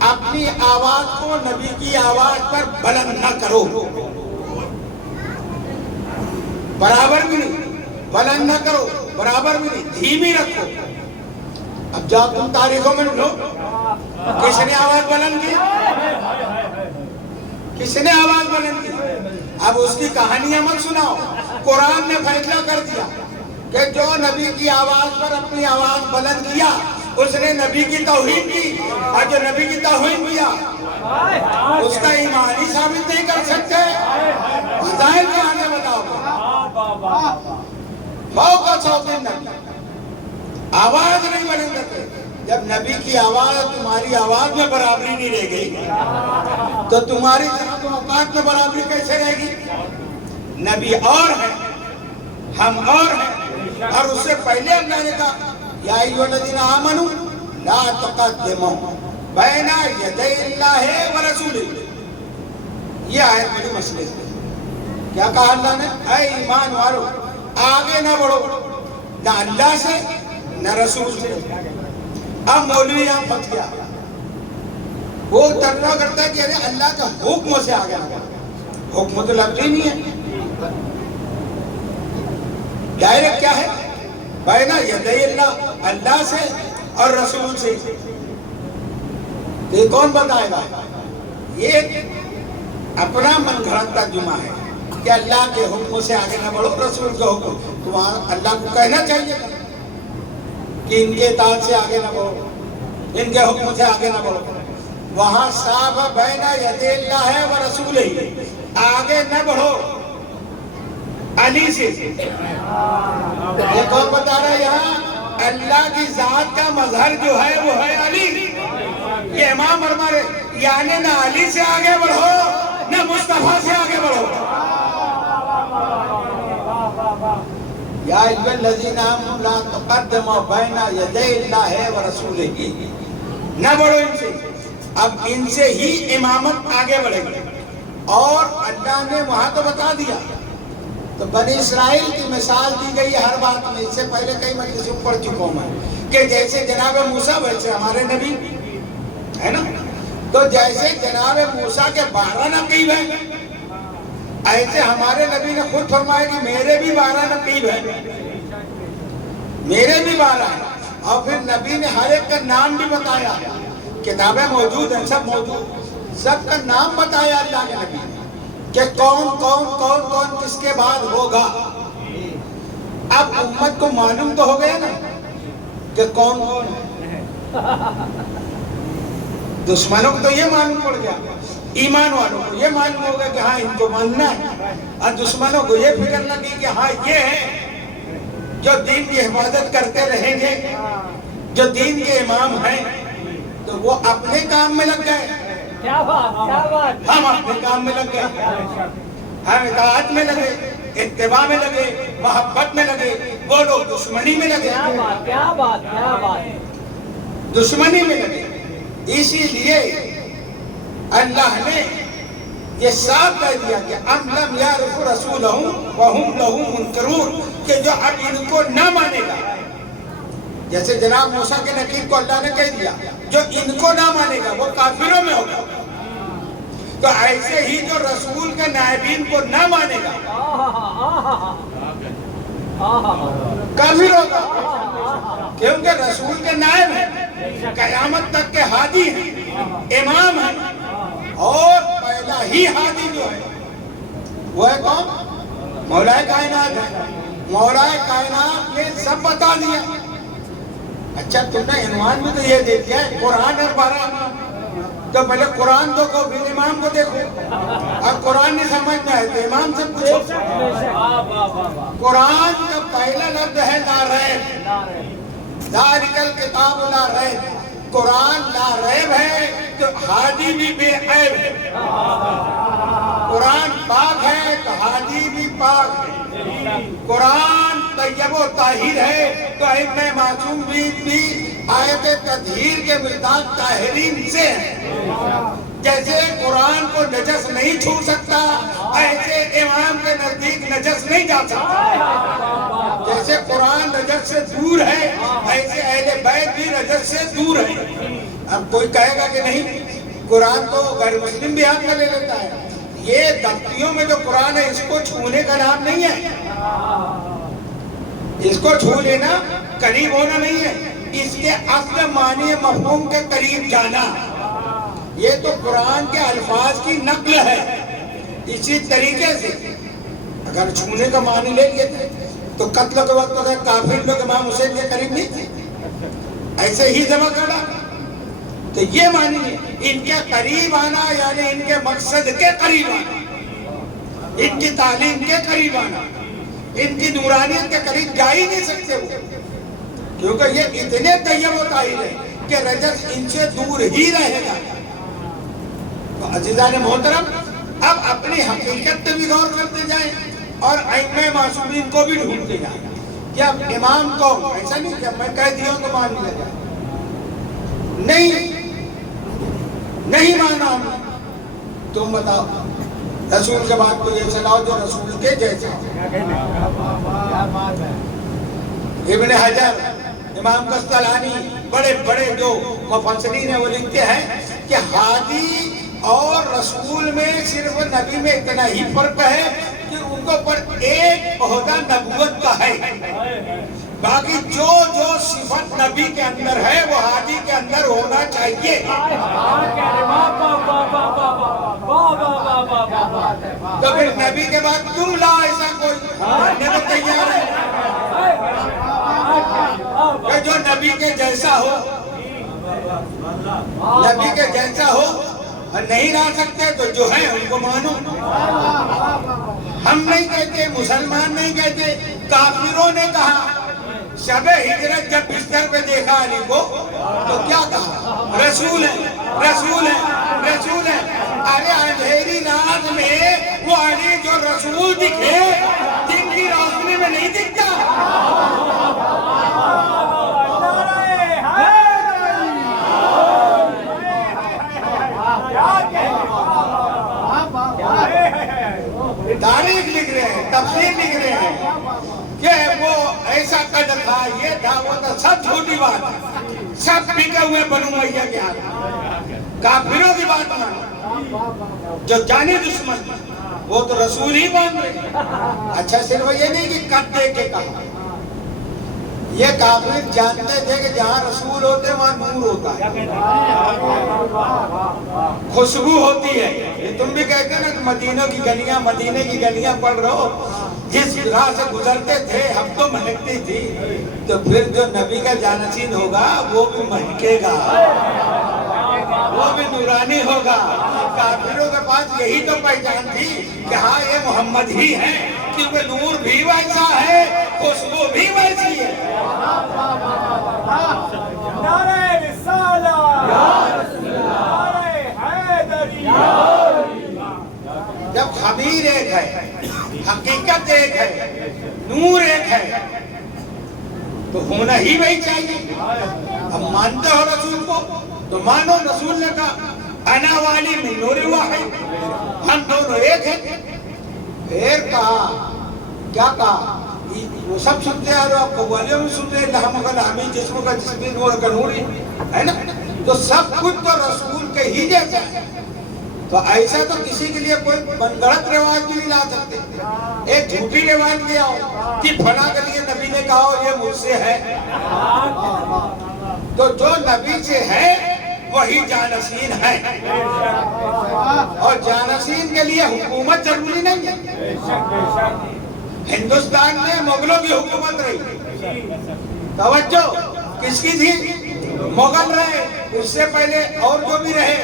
اپنی آواز کو نبی کی آواز پر بلند نہ کرو. برابر بھی نہیں, بلند نہ کرو, برابر بھی نہیں, دھیمی رکھو. اب جاؤ تم تاریخوں میں لو, کس نے آواز بلند کی, کس نے آواز بلند کی. اب اس کی کہانیاں مت سناؤ. قرآن نے فیصلہ کر دیا کہ جو نبی کی آواز پر اپنی آواز بلند کیا اس نے نبی کی توہین کی, اور جو نبی کی توہین کیا اس کا ایمان ہی ثابت نہیں کر سکتے. فضائل کہاں سے بتاؤ گے؟ فوق صوت النبی, آواز نہیں بلند کرتے. جب نبی کی آواز تمہاری آواز میں برابری نہیں رہ گئی تو تمہاری ذات و اوقات میں برابری کیسے رہے گی؟ نبی اور ہے، ہم اور ہیں، اور اس سے پہلے اللہ نے کہا یا ایھا الذین آمنوا لا تقدموا بین یدی اللہ ورسولہ. یہ آیت بڑی مسئلے ہے. کیا کہا اللہ نے؟ اے ایمان والو آگے نہ بڑھو، نہ اللہ سے نہ رسول سے. اب مولوی یہاں پھنس گیا، وہ ترجمہ کرتا ہے کہ اللہ کا حکم سے آگے نہ بڑھو. حکم تو لفظ ہی نہیں ہے، ڈائریکٹ کیا ہے؟ بین یدی اللہ، اللہ سے اور رسول سے. یہ کون بتائے گا؟ یہ اپنا من گھڑت ترجمہ ہے کہ اللہ کے حکم سے آگے نہ بڑھو، رسول کے حکم. تو وہاں اللہ کو کہنا چاہیے کہ ان کے اطاعت سے آگے نہ بڑھو، ان کے حکم سے آگے نہ بڑھو. وہاں صاحب بین یدی اللہ ہے و رسول ہی، آگے نہ بڑھو علی سے. یہ کون بتا رہا ہے یہاں؟ اللہ کی ذات کا مظہر جو ہے وہ ہے علی. یہ امام فرما رہے یعنی نہ علی سے آگے بڑھو نہ مصطفیٰ سے آگے بڑھو. یا ایھا الذین آمنوا لا تقدموا بین یدی اللہ ورسولہ، نہ بڑھو ان سے. اب ان سے ہی امامت آگے بڑھے گی. اور اللہ نے وہاں تو بتا دیا، تو بنی اسرائیل کی مثال دی گئی ہر بات میں. اس سے پہلے کئی مجلسوں پڑھ چکا ہوں میں کہ جیسے جناب موسیٰ ویسے ہمارے نبی ہے نا. تو جیسے جناب موسیٰ کے 12 نقیب ہیں، ایسے ہمارے نبی نے خود فرمایا کہ میرے بھی 12 نقیب ہیں، میرے بھی 12 ہیں. اور پھر نبی نے ہر ایک کا نام بھی بتایا. کتابیں موجود ہیں، سب موجود، سب کا نام بتایا اللہ کے نبی نے کہ کون کون کون کون کس کے بعد ہوگا. اب امت کو معلوم تو ہو گیا نا کہ کون کون ہے. دشمنوں کو تو یہ معلوم پڑ گیا، ایمان والوں کو یہ معلوم ہو گیا کہ ہاں ان کو ماننا ہے. اور دشمنوں کو یہ فکر لگی کہ ہاں یہ ہے جو دین کی حفاظت کرتے رہیں گے، جو دین کے امام ہیں. تو وہ اپنے کام میں لگ گئے، کیا بات، کیا بات. ہم اپنے کام میں لگ گئے، ہم اطاعت میں لگے، اتباع میں لگے، محبت میں لگے. وہ لوگ دشمنی میں لگے، کیا بات، کیا بات، کیا بات. دشمنی میں لگے. اسی لیے اللہ نے یہ صاف کہہ دیا کہ ام لم یعرفوا رسولہم وہم لہ منکرون، کہ جو اب ان کو نہ مانے گا. جیسے جناب موسیٰ کے نقیب کو اللہ نے کہہ دیا جو ان کو نہ مانے گا وہ کافروں میں ہوگا. تو ایسے ہی جو رسول کے نائبین کو نہ مانے گا کافر ہوگا، کیونکہ رسول کے نائب ہیں، قیامت تک کے ہادی ہیں، امام ہیں. اور پہلا ہی ہادی جو ہے وہ ہے کون؟ مولا کائنات ہے. مولا کائنات نے سب بتا دیا. اچھا تم نے عنوان میں تو یہ دیکھ دیا ہے قرآن اور 12 امام. تو پہلے قرآن تو کو پھر امام کو دیکھو. اب قرآن نہیں سمجھ میں آئے تو امام سے پوچھو. قرآن کا پہلا لفظ ہے لا ریب، ذالک الکتاب لا ریب. قرآن لا ریب ہے تو ہادی بھی بے عیب ہے. قرآن پاک ہے تو ہادی بھی پاک ہے. قرآن طیب و طاہر ہے تو ائمہ معصوم بھی آیت تطہیر کے مرداد طاہرین سے ہیں. جیسے قرآن کو نجس نہیں چھو سکتا ایسے امام کے نزدیک نجس نہیں جا سکتا. جیسے قرآن نجس سے دور ہے ایسے اہل بیت بھی نجس سے دور ہے. اب کوئی کہے گا کہ نہیں قرآن تو غیر مسلم بھی ہاتھ میں لے لیتا ہے. یہ دفتیوں میں جو قرآن ہے اس کو چھونے کا نام نہیں ہے. اس کو چھو لینا قریب ہونا نہیں ہے، اس کے اصل معنی مفہوم کے قریب جانا. یہ تو قرآن کے الفاظ کی نقل ہے. اسی طریقے سے اگر چھونے کا معنی لے لیتے تو قتل کے وقت اگر کافر لوگ امام حسین کے قریب نہیں تھے ایسے ہی جمع کرنا. تو یہ معنی نہیں، ان کے قریب آنا یعنی ان کے مقصد کے قریب آنا، ان کی تعلیم کے قریب آنا، ان کی نورانیت کے قریب جا ہی نہیں سکتے وہ، کیونکہ یہ اتنے طیب و طاہر ہیں کہ رجس ان سے دور ہی رہے گا۔ تو عزیزان محترم، اب اپنی حقیقت پہ بھی غور کرتے جائیں اور ائمہ معصومین کو بھی ڈھونڈتے جائیں کہ اب امام کو ایسا نہیں کہ میں کہہ دیا تو مان لیا جائے، نہیں مانا ہم نے، تم بتاؤ رسول کے بعد کوئی ایسا لاؤ جو رسول کے جیسا ہو۔ ابن حجر، امام قسطلانی، بڑے بڑے جو مفسرین ہیں وہ لکھتے ہیں کہ ہادی اور رسول میں صرف نبی میں اتنا ہی فرق ہے کہ ان کو پر ایک عہدہ نبوت کا ہے، باقی جو صفت نبی کے اندر ہے وہ ہادی کے اندر ہونا چاہیے۔ تو پھر نبی کے بعد تم لا ایسا کوئی ماننے میں تیار ہے کہ جو نبی کے جیسا ہو، نبی کے جیسا ہو، اور نہیں لا سکتے تو جو ہے ان کو مانو۔ ہم نہیں کہتے، مسلمان نہیں کہتے، کافروں نے کہا شب ہجرت جب بستر پہ دیکھا علی کو تو کیا کہا؟ رسول ہے، رسول ہے، رسول ہے۔ ارے اندھیری رات میں وہ علی جو رسول دکھے دن کی روشنی میں نہیں دکھتا۔ تاریخ لکھ رہے ہیں، تفسیر لکھ رہے ہیں کہ وہ ایسا قدر تھا، یہ تھا، وہ تھا، سب جھوٹی بات ہے، سب بکے ہوئے بنو امیہ کے ہاتھ، کافروں کی بات مانو، جو جانی دشمن وہ تو رسول ہی مان رہے۔ اچھا صرف یہ نہیں کہ قد دے کے کہا، یہ کافر جانتے تھے کہ جہاں رسول ہوتے وہاں نور ہوتا ہے، خوشبو ہوتی ہے۔ یہ تم بھی کہتے ہیں نا کہ مدینہ کی گلیاں پڑھ رہے ہو، جس راہ سے گزرتے تھے ہم تو مہکتی تھی، تو پھر جو نبی کا جانشین ہوگا وہ بھی مہکے گا، وہ بھی نورانی ہوگا۔ کافروں کے پاس یہی تو پہچان تھی کہ ہاں یہ محمد ہی ہے، کیونکہ نور بھی ویسا ہے، خوشبو بھی ویسی ہے۔ نعرہ رسالہ، نعرہ حیدری۔ جب خبیر ایک ہے، حقیقت ایک ہے، نور ایک ہے، تو ہونا ہی وہی چاہیے۔ اب مانتے ہو رسول کو تو مانو، رسول نے کہا انا والی من نور واحد، ہم دونوں ایک ہیں۔ پھر کہا، کیا کہا؟ وہ سب سنتے ہیں، آپ قوالیوں میں سنتے ہیں، لہم کا لہمی، جسم کا جسمی، نور کا نوری، ہے نا؟ تو سب کچھ تو رسول کے ہی جیسا ہے۔ تو ایسا تو کسی کے لیے کوئی غلط رواج بھی نہیں لا سکتے۔ ایک جھوٹی روایت لے آؤ کہ فلاں کے لیے نبی نے کہا یہ مجھ سے ہے، تو جو نبی سے ہے وہی جانشین ہے، اور جانشین کے لیے حکومت ضروری نہیں ہے۔ ہندوستان میں مغلوں کی حکومت رہی، توجہ کس کی تھی؟ مغل رہے، اس سے پہلے اور جو بھی رہے۔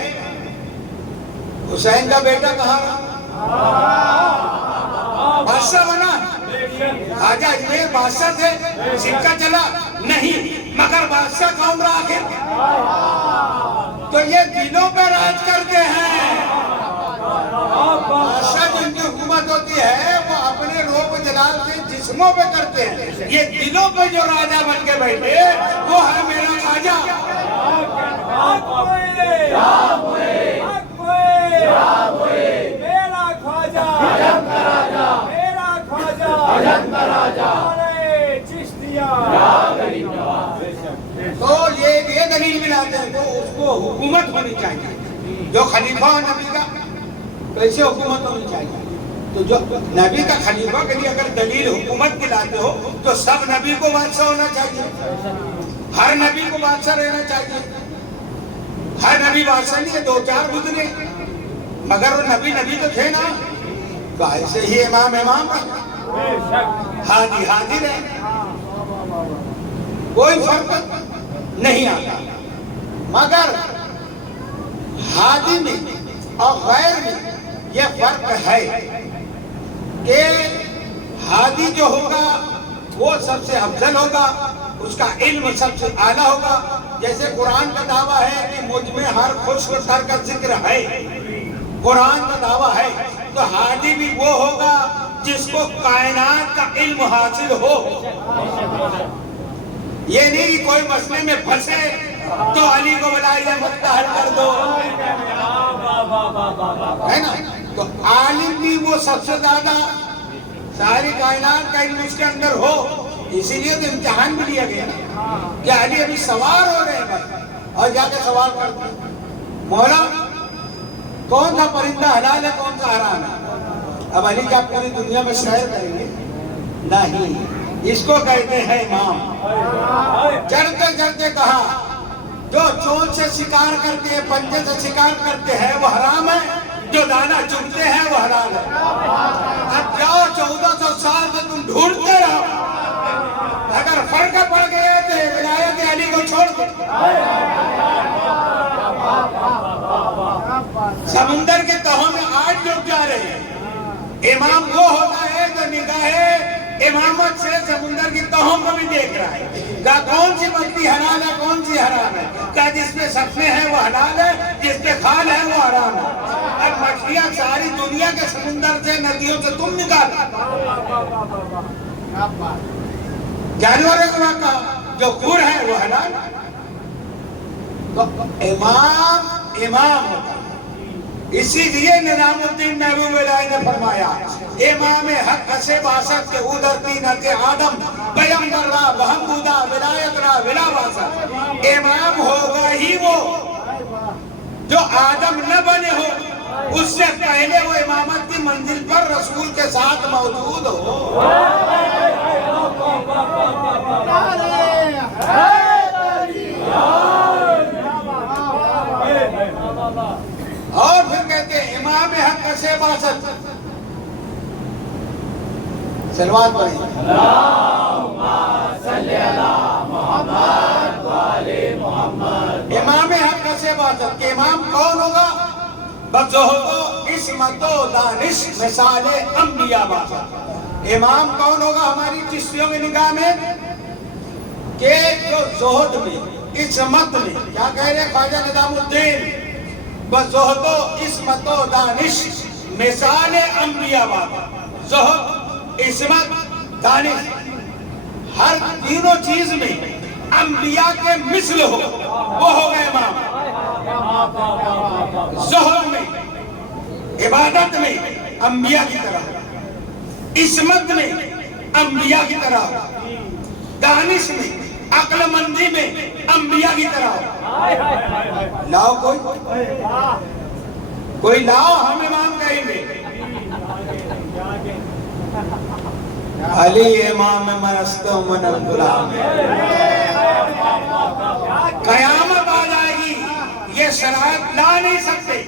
حسین کا بیٹا کہاں رہا؟ بادشاہ بنا، خواجہ اجمیر بادشاہ تھے، سکہ چلا نہیں، مگر بادشاہ کون رہا آخر؟ تو یہ دلوں پہ راج کرتے ہیں۔ بادشاہ جن کی حکومت ہوتی ہے وہ اپنے روپ جلال سے جسموں پہ کرتے ہیں، یہ دلوں پہ جو راجہ بن کے بیٹھے وہ ہے میرا خواجہ۔ میرا خواجہ، میرا خواجہ، چشتیہ۔ تو یہ دلیل ملاتے ہیں تو اس کو حکومت ہونی چاہیے، جو خلیفہ ہو نبی کا کیسے حکومت ہونی چاہیے۔ تو جو نبی کا خلیفہ کے لیے اگر دلیل حکومت کی لاتے ہو تو سب نبی کو بادشاہ ہونا چاہیے، ہر نبی کو بادشاہ رہنا چاہیے۔ ہر نبی بادشاہ نہیں ہے، دو چار گزرے، مگر وہ نبی تو تھے نا، تو ایسے ہی امام رہے، ہادی رہے، کوئی فرق نہیں آتا۔ مگر ہادی میں اور غیر میں یہ فرق ہے کہ ہادی جو ہوگا وہ سب سے افضل ہوگا، اس کا علم سب سے اعلیٰ ہوگا، جیسے قرآن کا دعویٰ ہے کہ مجھ میں ہر خشک تر کا ذکر ہے، قرآن کا دعویٰ ہے، تو ہادی بھی وہ ہوگا جس کو کائنات کا علم حاصل ہو۔ یہ نہیں کہ کوئی مسئلے میں پھنسے تو علی کو بلائیے مسئلہ حل کر دو، ہے نا؟ تو عالم بھی وہ سب سے زیادہ ساری کائنات کا علم اس کے اندر ہو، اسی لیے تو امتحان بھی لیا گیا کہ علی ابھی سوار ہو رہے ہیں بس، اور جا کے سوال کرتے ہیں مولا کون سا پرندہ حلال ہے کون سا حرام ہے؟ اب علی کیا پوری دنیا میں سیر کریں گے؟ نہیں، اس کو کہتے ہیں امام۔ چڑھتے چڑھتے کہا جو چونچ سے شکار کرتے ہیں، پنجے سے شکار کرتے ہیں وہ حرام ہے، جو دانا چگتے ہیں وہ حلال ہے۔ اب جاؤ 1400 سال سے تم ڈھونڈتے رہو، اگر فرق پڑ گیا تو ولایت علی کو چھوڑ دو۔ سمندر کے تہوں میں آج لوگ جا رہے ہیں، امام وہ ہوتا ہے جو نگاہ امامت سے سمندر کی تہوں کو بھی دیکھ رہا ہے، کہا کون سی مچھلی حلال ہے کون سی حرام ہے، کہا جس میں سفنے ہیں وہ حلال ہے، جس میں کھال ہے وہ حرام ہے۔ اب مچھلیاں ساری دنیا کے سمندر سے ندیوں سے تم نکال، جانوروں کو کہا جو خور ہے وہ حلال ہے۔ تو امام امام ہوتا ہے، اسی لیے نظام الدین محبوب الہی نے فرمایا امام حق سے باسط کے ادھر تینت آدم پیغمبر را محمودہ ولایت را ولا باسط۔ امام ہوگا ہی وہ جو آدم نہ بنے ہو، اس سے پہلے وہ امامت کی منزل پر رسول کے ساتھ موجود ہو۔ اور پھر کہتے ہیں امام حق سے باسط، صلوات پڑھیں اللہم صلی علی محمد وآل محمد۔ امام حق سے باسط کہ امام کون ہوگا؟ بزہد و عصمت و دانش مثال انبیاء باسط۔ امام کون ہوگا ہماری چشتیوں کی نگاہ میں؟ کہ جو زہد میں عصمت میں، کیا کہہ رہے خواجہ نظام الدین؟ زہد و عصمت و دانش مثال انبیاء باسط۔ زہد، عصمت، دانش، ہر تینوں چیز میں انبیاء کے مثل ہو، وہ ہو گئے امام۔ زہد میں، عبادت میں انبیاء کی طرح، عصمت میں انبیاء کی طرح، دانش میں عقل مندی میں انبیاء کی طرح۔ لاؤ کوئی لاؤ، ہم امام کہیں گے۔ علی امام منست و من الغلام۔ قیامت آ جائے گی، یہ شرائط لا نہیں سکتے۔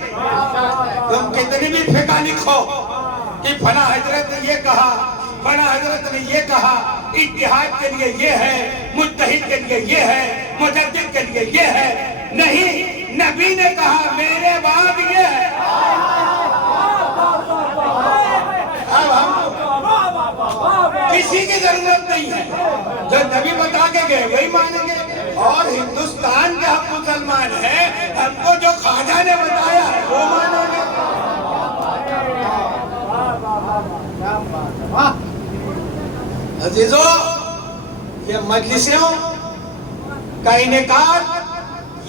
تم کتنی بھی فقہ لکھو کہ فلاں حضرت نے یہ کہا، فلاں حضرت نے یہ کہا، اجتہاد کے لیے یہ ہے، مجتہد کے لیے یہ ہے، مجدد کے لیے یہ ہے، نہیں، نبی نے کہا میرے بعد یہ ہے۔ اب ہم کسی کی ضرورت نہیں ہے، جو نبی بتا کے گئے وہی مانیں گے، اور ہندوستان کے ہم مسلمان ہیں، ہم کو جو خواجہ نے بتایا ہے وہ مانیں گے۔ عزیزو، یہ مجلسوں کا انعقاد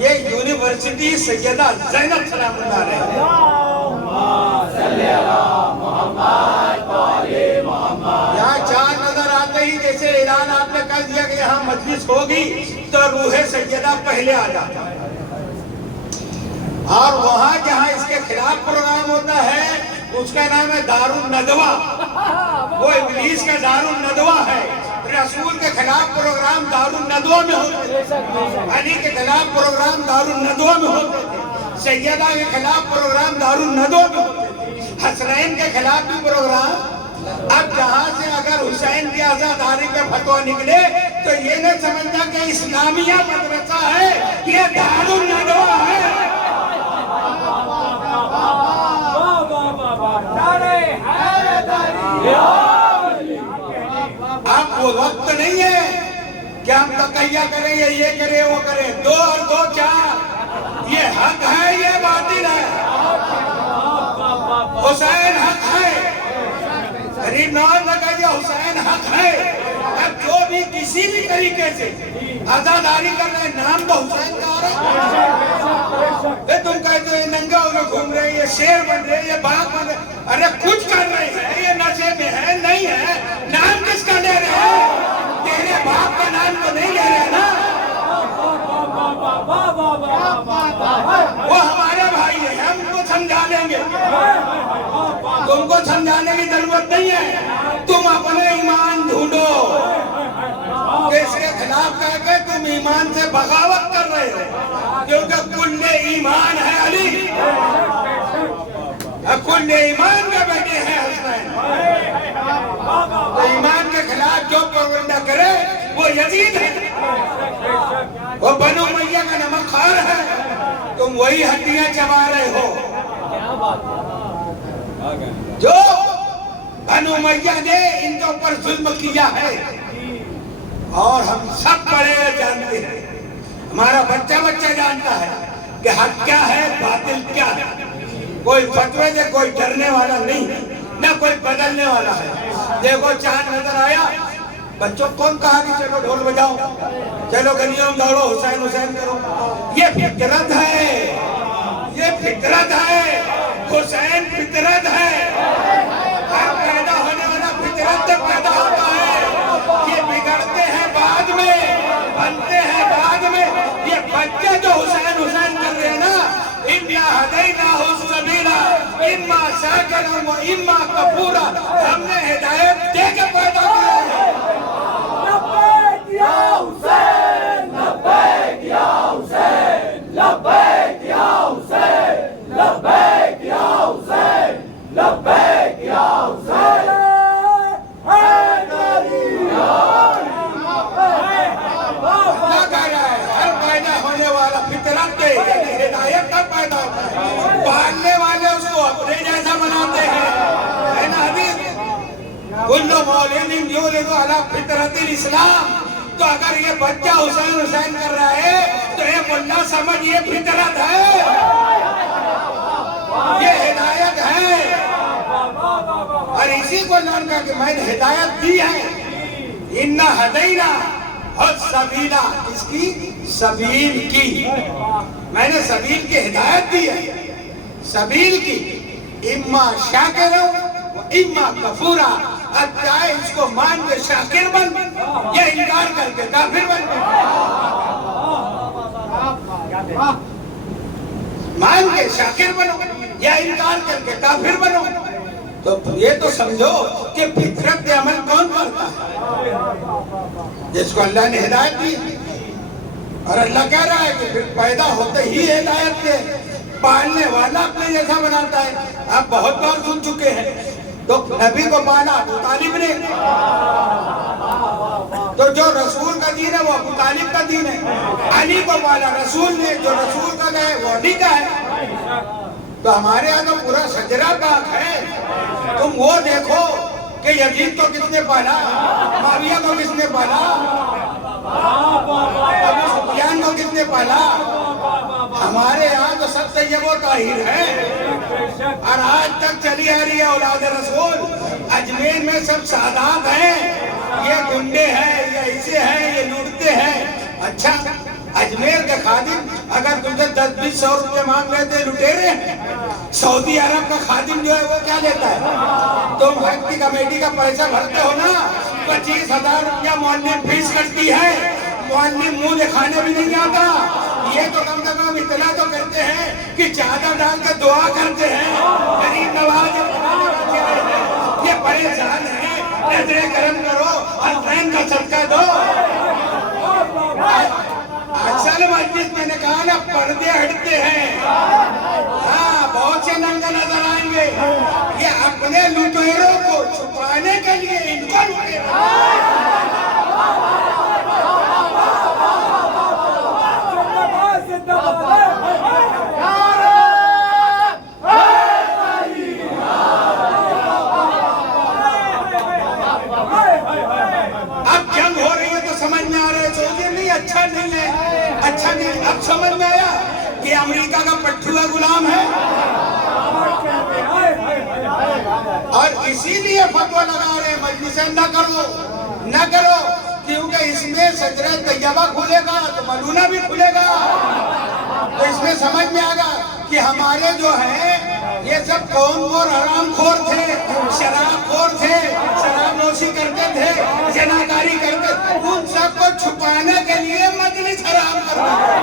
یہ یونیورسٹی سیدہ زینب سلام اللہ علیہ یہاں چاند نظر آتے ہی جیسے اعلان آپ نے کر دیا کہ یہاں مجلس ہوگی تو روح سیدہ پہلے آ جاتا ہے، اور وہاں جہاں اس کے خلاف پروگرام ہوتا ہے اس کا نام ہے دار الندوہ، وہ ابلیس کا دار الندوہ ہے۔ رسول کے خلاف پروگرام دار الندوہ میں ہوتے ہیں، علی کے خلاف پروگرام دار الندوہ میں ہوتے ہیں، سیدہ کے خلاف پروگرام دار الندوہ میں ہوتے ہیں، حسنین کے خلاف بھی پروگرام۔ اب جہاں سے اگر حسین کی آزاداری پہ فتویٰ نکلے تو یہ نہ سمجھنا کہ اسلامیہ مدرسہ ہے، یہ دار الندوہ ہے۔ اب وہ وقت نہیں ہے کہ ہم تقیہ کریں یا یہ کریں وہ کریں. 2 اور 2 4. یہ حق ہے یہ باطل ہے. حسین حق ہے. غریب نواز نے کہا یہ حسین حق ہے. اب جو بھی کسی بھی طریقے سے آزاداری کر رہے ہیں, نام تو حسین کا آ رہا ہے. تم کہتے ہو یہ ننگا ہو کے گھوم رہے ہیں, یہ شیر بن رہے ہیں, یہ باغ بن رہے ہیں. ارے کچھ کر رہے ہیں, یہ نشے میں ہے نہیں ہے. نام کس کا لے رہے ہیں؟ تیرے باپ کا نام تو نہیں لے رہے نا. وہ ہمارے بھائی ہیں, ہم ان کو سمجھا لیں گے. تم کو سمجھانے کی ضرورت نہیں ہے. تم اپنے ایمان ڈھونڈو کہ اس کے خلاف کہہ کے تم ایمان سے بغاوت کر رہے ہو, کیونکہ کل ایمان ہے علی, کل ایمان کے بیٹے ہیں حسین. تو ایمان کے خلاف جو پروگنڈا کرے وہ یزید ہے, وہ بنو امیہ کا نمک خوار ہے. تم وہی ہڈیاں چبا رہے ہو جو بنو امیہ نے ان کے اوپر ظلم کیا ہے. اور ہم سب بڑے جانتے ہیں, ہمارا بچہ جانتا ہے کہ حق کیا ہے باطل کیا ہے. کوئی فتوے دے کوئی ڈرنے والا نہیں, نہ کوئی بدلنے والا ہے. دیکھو چاند نظر آیا, بچوں کون کہا کہ چلو ڈھول بجاؤ, چلو گلیوں میں دوڑو, حسین حسین کرو. یہ فطرت ہے, یہ فطرت ہے. حسین فطرت ہے. ہر پیدا ہونے والا فطرت سے پیدا ہوتا ہے. یہ بگڑتے ہیں بعد میں, بنتے ہیں بعد میں. یہ بچے جو حسین حسین کر رہے ہیں نا, اِنَّا هَدَيْنَاهُ السَّبِيلَ إِمَّا شَاكِرًا وَإِمَّا كَفُورًا. ہم نے ہدایت دے کے پیدا کیا ہے. لبیک یا حسین, لبیک یا حسین, لبیک یا حسین, لبیک یا حسین, لبیک یا حسین. اللہ کہہ رہا ہے ہر پیدا ہونے والا فطرت دے, یعنی ہدایت کا پیدا ہوتا ہے. پالنے والے اس کو اپنے جیسا بناتے ہیں, ہے نا حدیث, کل مولود یولد علی فطرت الاسلام. تو اگر یہ بچہ حسین حسین کر رہا ہے تو اے ملا سمجھ یہ فطرت ہے, یہ ہدایت ہے. اور اسی کو نام کہا کہ میں نے ہدایت دی ہے. اِنَّا هَدَيْنَاهُ السَّبِيلَ, اس کی سبیل کی, میں نے سبیل کی ہدایت دی ہے. سبیل کی اِمَّا شَاكِرًا وَإِمَّا كَفُورًا. اب چاہے اس کو مان کے شاکر بن یا انکار کر کے کافر بن. مان کے شاکر بنو یا انکار کر کے کافر بنو. تو یہ تو سمجھو کہ فطرت عمل کون کرتا ہے؟ جس کو اللہ نے ہدایت دی. اور اللہ کہہ رہا ہے کہ پھر پیدا ہوتے ہی ہدایت کے پالنے والا اپنے جیسا بناتا ہے. آپ بہت بار سن چکے ہیں. تو نبی کو پالا ابو طالب نے, تو جو رسول کا دین ہے وہ ابو طالب کا دین ہے. علی کو پالا رسول نے, جو رسول کا ہے وہ علی کا ہے. تو ہمارے یہاں تو پورا شجرہ پاک ہے. تم وہ دیکھو کہ یزید کو کس نے پالا, معاویہ کو کس نے پالا, ابو سفیان کو کس نے پالا. ہمارے یہاں تو سب طیب و طاہر ہے, اور آج تک چلی آ رہی ہے اولاد رسول. اجمیر میں سب سادات ہیں, یہ گنڈے ہیں, یہ ایسے ہیں, یہ لوٹتے ہیں. اچھا, اجمیر کے خادم اگر تجھے 10-20 روپے مانگ لیتے لٹیرے ہیں. سعودی عرب کا خادم جو ہے وہ کیا لیتا ہے؟ تم حج کی کمیٹی کا پیسہ بھرتے ہو نا, 25,000 روپیہ معلم فیس کرتی ہے. معلم منہ دکھانے بھی نہیں آتا. یہ تو کم سے کم اطلاع تو کرتے ہیں کہ چادر ڈال کے دعا کرتے ہیں. غریب نواز یہ پریشان ہیں, نظر کرم کرو, حسین کا صدقہ دو. اصل مسجد میں نے کہا نا پردے ہٹتے ہیں. ہاں, بہت سے ننگے نظر آئیں گے. یہ اپنے لٹیروں کو چھپانے کے لیے ان کو اب جنگ ہو رہی ہے تو سمجھ میں آ رہے اچھا نہیں ہے، اچھا نہیں. اب سمجھ میں آیا کہ امریکہ کا پٹھوا غلام ہے. اور اسی لیے فتویٰ لگا رہے ہیں مجلسیں نہ کرو نہ کرو، کیونکہ اس میں شجرہ طیبہ کھلے گا تو ملونہ بھی کھلے گا. تو اس میں سمجھ میں آگا کہ ہمارے جو ہیں یہ سب قوم اور حرام خور تھے، شراب خور تھے، شراب نوشی کرتے تھے، زناکاری کرتے تھے، ان سب کو چھپانے کے لیے مجلس حرام کرنا ہے.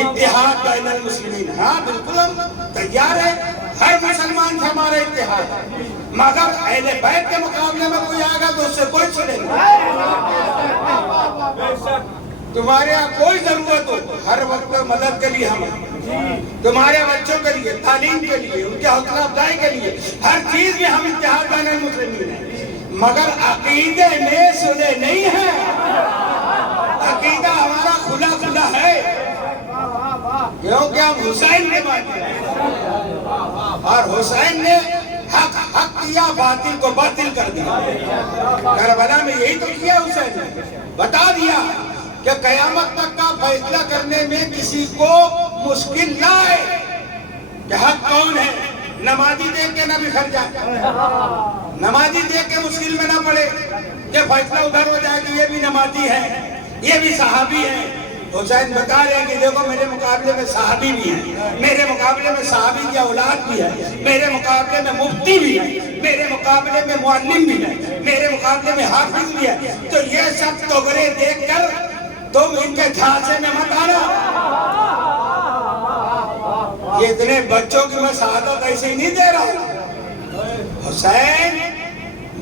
اتحاد بین المسلمین، ہاں بالکل ہم تیار ہیں، ہر مسلمان سے ہمارا اتحاد ہے، مگر اہل بیت کے مقابلے میں کوئی آئے گا تو اس سے کوئی سنے گا. تمہارے یہاں کوئی ضرورت ہو ہر وقت مدد کے لیے ہم ہیں، تمہارے بچوں کے لیے، تعلیم کے لیے، ان کے حوصلہ افزائی کے لیے، ہر چیز میں ہم اتحاد بین المسلمین ہیں، مگر عقیدے میں سنے نہیں ہیں. عقیدہ ہمارا کھلا کھلا ہے، کیونکہ ہم حسین کے مانتے ہیں، اور حسین نے حق حق کیا، باطل کو باطل کر دیا. کربلا میں یہی تو کیا حسین نے، بتا دیا کہ قیامت تک کا فیصلہ کرنے میں کسی کو مشکل نہ آئے کہ حق کون ہے. نمازی دیکھ کے نہ بکھر جائے، نمازی دیکھ کے مشکل میں نہ پڑے کہ فیصلہ ادھر ہو جائے کہ یہ بھی نمازی ہے، یہ بھی صحابی ہے. حسین بتا رہے ہیں کہ دیکھو میرے مقابلے میں صحابی بھی ہے، میرے مقابلے میں صحابی کی اولاد بھی ہے، میرے مقابلے میں مفتی بھی ہے، میرے مقابلے میں معلم بھی ہے، میرے مقابلے میں حافظ بھی ہے. تو یہ سب توغرے دیکھ کر تم ان کے جھانسے میں مت آنا. یہ اتنے بچوں کی میں شہادت ایسے ہی نہیں دے رہا. حسین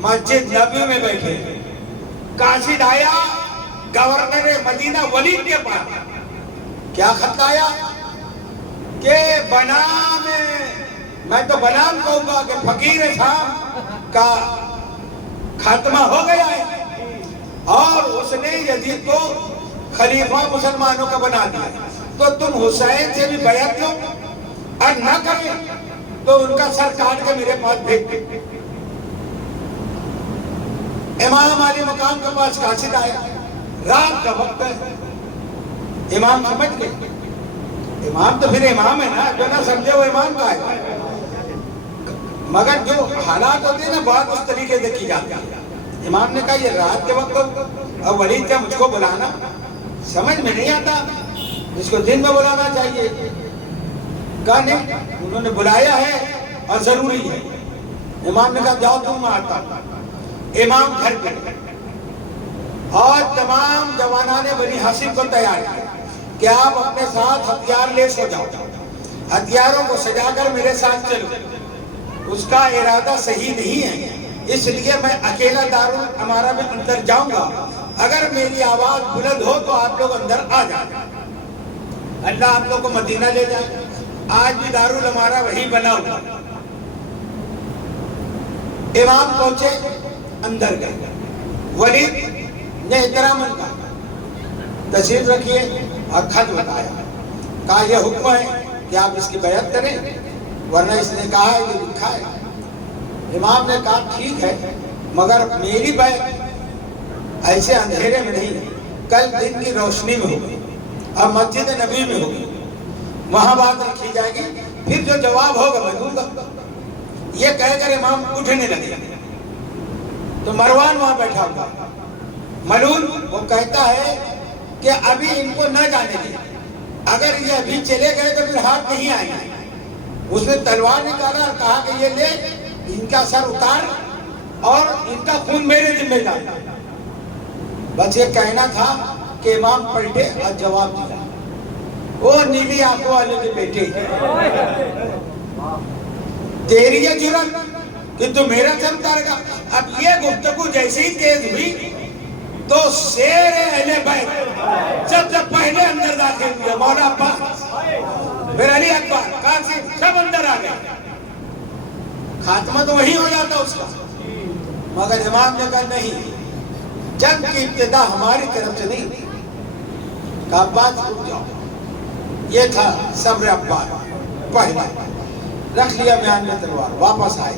مسجد نبی میں بیٹھے، قاصد آیا گورنر مدینہ ولید کے پاس، کیا خط آیا کہ بنام، میں تو بنام کہوں گا کہ فقیر شام کا خاتمہ ہو گیا ہے، اور اس نے یزید کو خلیفہ مسلمانوں کا بنا دیا. تو تم حسین سے بھی بیعت لو، اور نہ کریں تو ان کا سر کاٹ کے میرے پاس بھیج دو. امام علی مقام کے پاس قاصد آیا، رات کا وقت ہے، امام سمجھ گئے، امام تو پھر امام ہے نا، جو نہ سمجھے وہ امام کا ہے. مگر جو حالات ہوتے ہیں نا بات اس طریقے سے کی جاتی ہے. امام نے کہا یہ رات کے وقت اور ولید کا مجھ کو بلانا سمجھ میں نہیں آتا، اس کو دن میں بلانا چاہیے. کہا نہیں، انہوں نے بلایا ہے اور ضروری ہے. امام نے کہا جاؤ تم، میں آتا ہوں. امام گھر پہ اور تمام جوانان بنی ہاشم کو تیار کیا کہ آپ اپنے ساتھ ہتھیار لے سو جاؤ، ہتھیاروں کو سجا کر میرے ساتھ چلو. اس کا ارادہ صحیح نہیں ہے، اس لیے میں اکیلا دارالامارہ میں اندر جاؤں گا، اگر میری آواز بلند ہو تو آپ لوگ اندر آ جائیں. اللہ آپ لوگ کو مدینہ لے جائے. آج بھی دارالامارہ وہی بنا ہوا. امام پہنچے، اندر گئے. ولید نے احترام کہا تشریف رکھیے اور خط بتایا. کہا یہ حکم ہے کہ آپ اس کی بیعت کریں، ورنہ اس نے کہا ہے یہ لکھا ہے. امام نے کہا ٹھیک ہے، مگر میری بیعت ایسے اندھیرے میں نہیں، کل دن کی روشنی میں ہوگی اور مسجد نبی میں ہوگی، وہاں بات رکھی جائے گی، پھر جو جواب ہوگا میں دوں گا. یہ کہہ کر امام اٹھنے لگے تو مروان وہاں بیٹھا ہوا ملون، وہ کہتا ہے کہ ابھی ان کو نہ جانے دیں، اگر یہ ابھی چلے گئے تو پھر ہاتھ نہیں آئیں گے. اس نے تلوار نکالا اور کہا کہ یہ لے، ان کا سر اتار اور ان کا خون میرے ذمہ دار. بس یہ کہنا تھا کہ امام پلٹے اور جواب دیا، وہ نیلی آنکھوں والے کے بیٹے، تیری یہ جرات کہ تو میرا سر اتارے گا. اب یہ گفتگو جیسی ہی تیز ہوئی تو شیر اہل بیت سب سے پہلے اندر داخل ہوئے. مولا عباس، پھر علی اکبر، قاسم، سب اندر آ گئے. خاتمہ تو وہی ہو جاتا اس کا، مگر امام نے کہا نہیں، جنگ کی ابتدا ہماری طرف سے نہیں. کہا عباس رک جاؤ. یہ تھا صبر عباس. پہلا رکھ لیا میان میں تلوار، واپس آئے.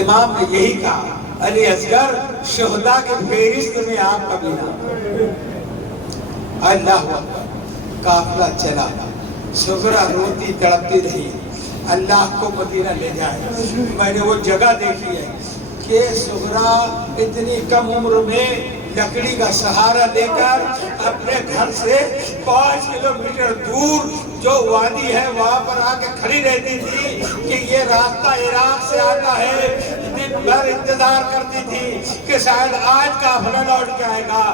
امام نے یہی کہا علی اصغر شہداء کی فہرست میں آپ کا بھی نام۔ اللہ اکبر، قافلہ چلا، سغرا روتی تڑپتی رہی اللہ کو مدینہ لے جائے۔ میں نے وہ جگہ دیکھی ہے کہ سغرا اتنی کم عمر میں لکڑی کا سہارا لے کر اپنے گھر سے 5 کلومیٹر دور جو وادی ہے وہاں پر آ کے کھڑی رہتی تھی کہ یہ راستہ عراق سے آتا ہے۔ دن بھر انتظار کرتی تھی کہ شاید آج قافلہ لوٹ کے آئے گا،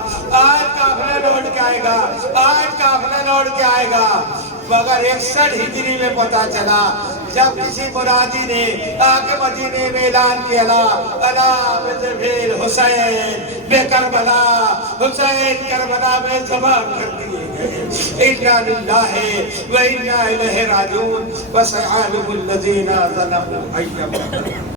آج قافلہ لوٹ کے آئے گا، آج قافلہ لوٹ کے آئے گا۔ مگر 61 ہجری میں پتہ چلا جب کسی منادی نے آ کے مدینے میں اعلان کیا الا بذبح حسین بے کربلا، حسین کربلا میں ذبح کر دیے گئے۔ انا للہ و انا الیہ راجعون وسيعلم الذین ظلموا أي منقلب۔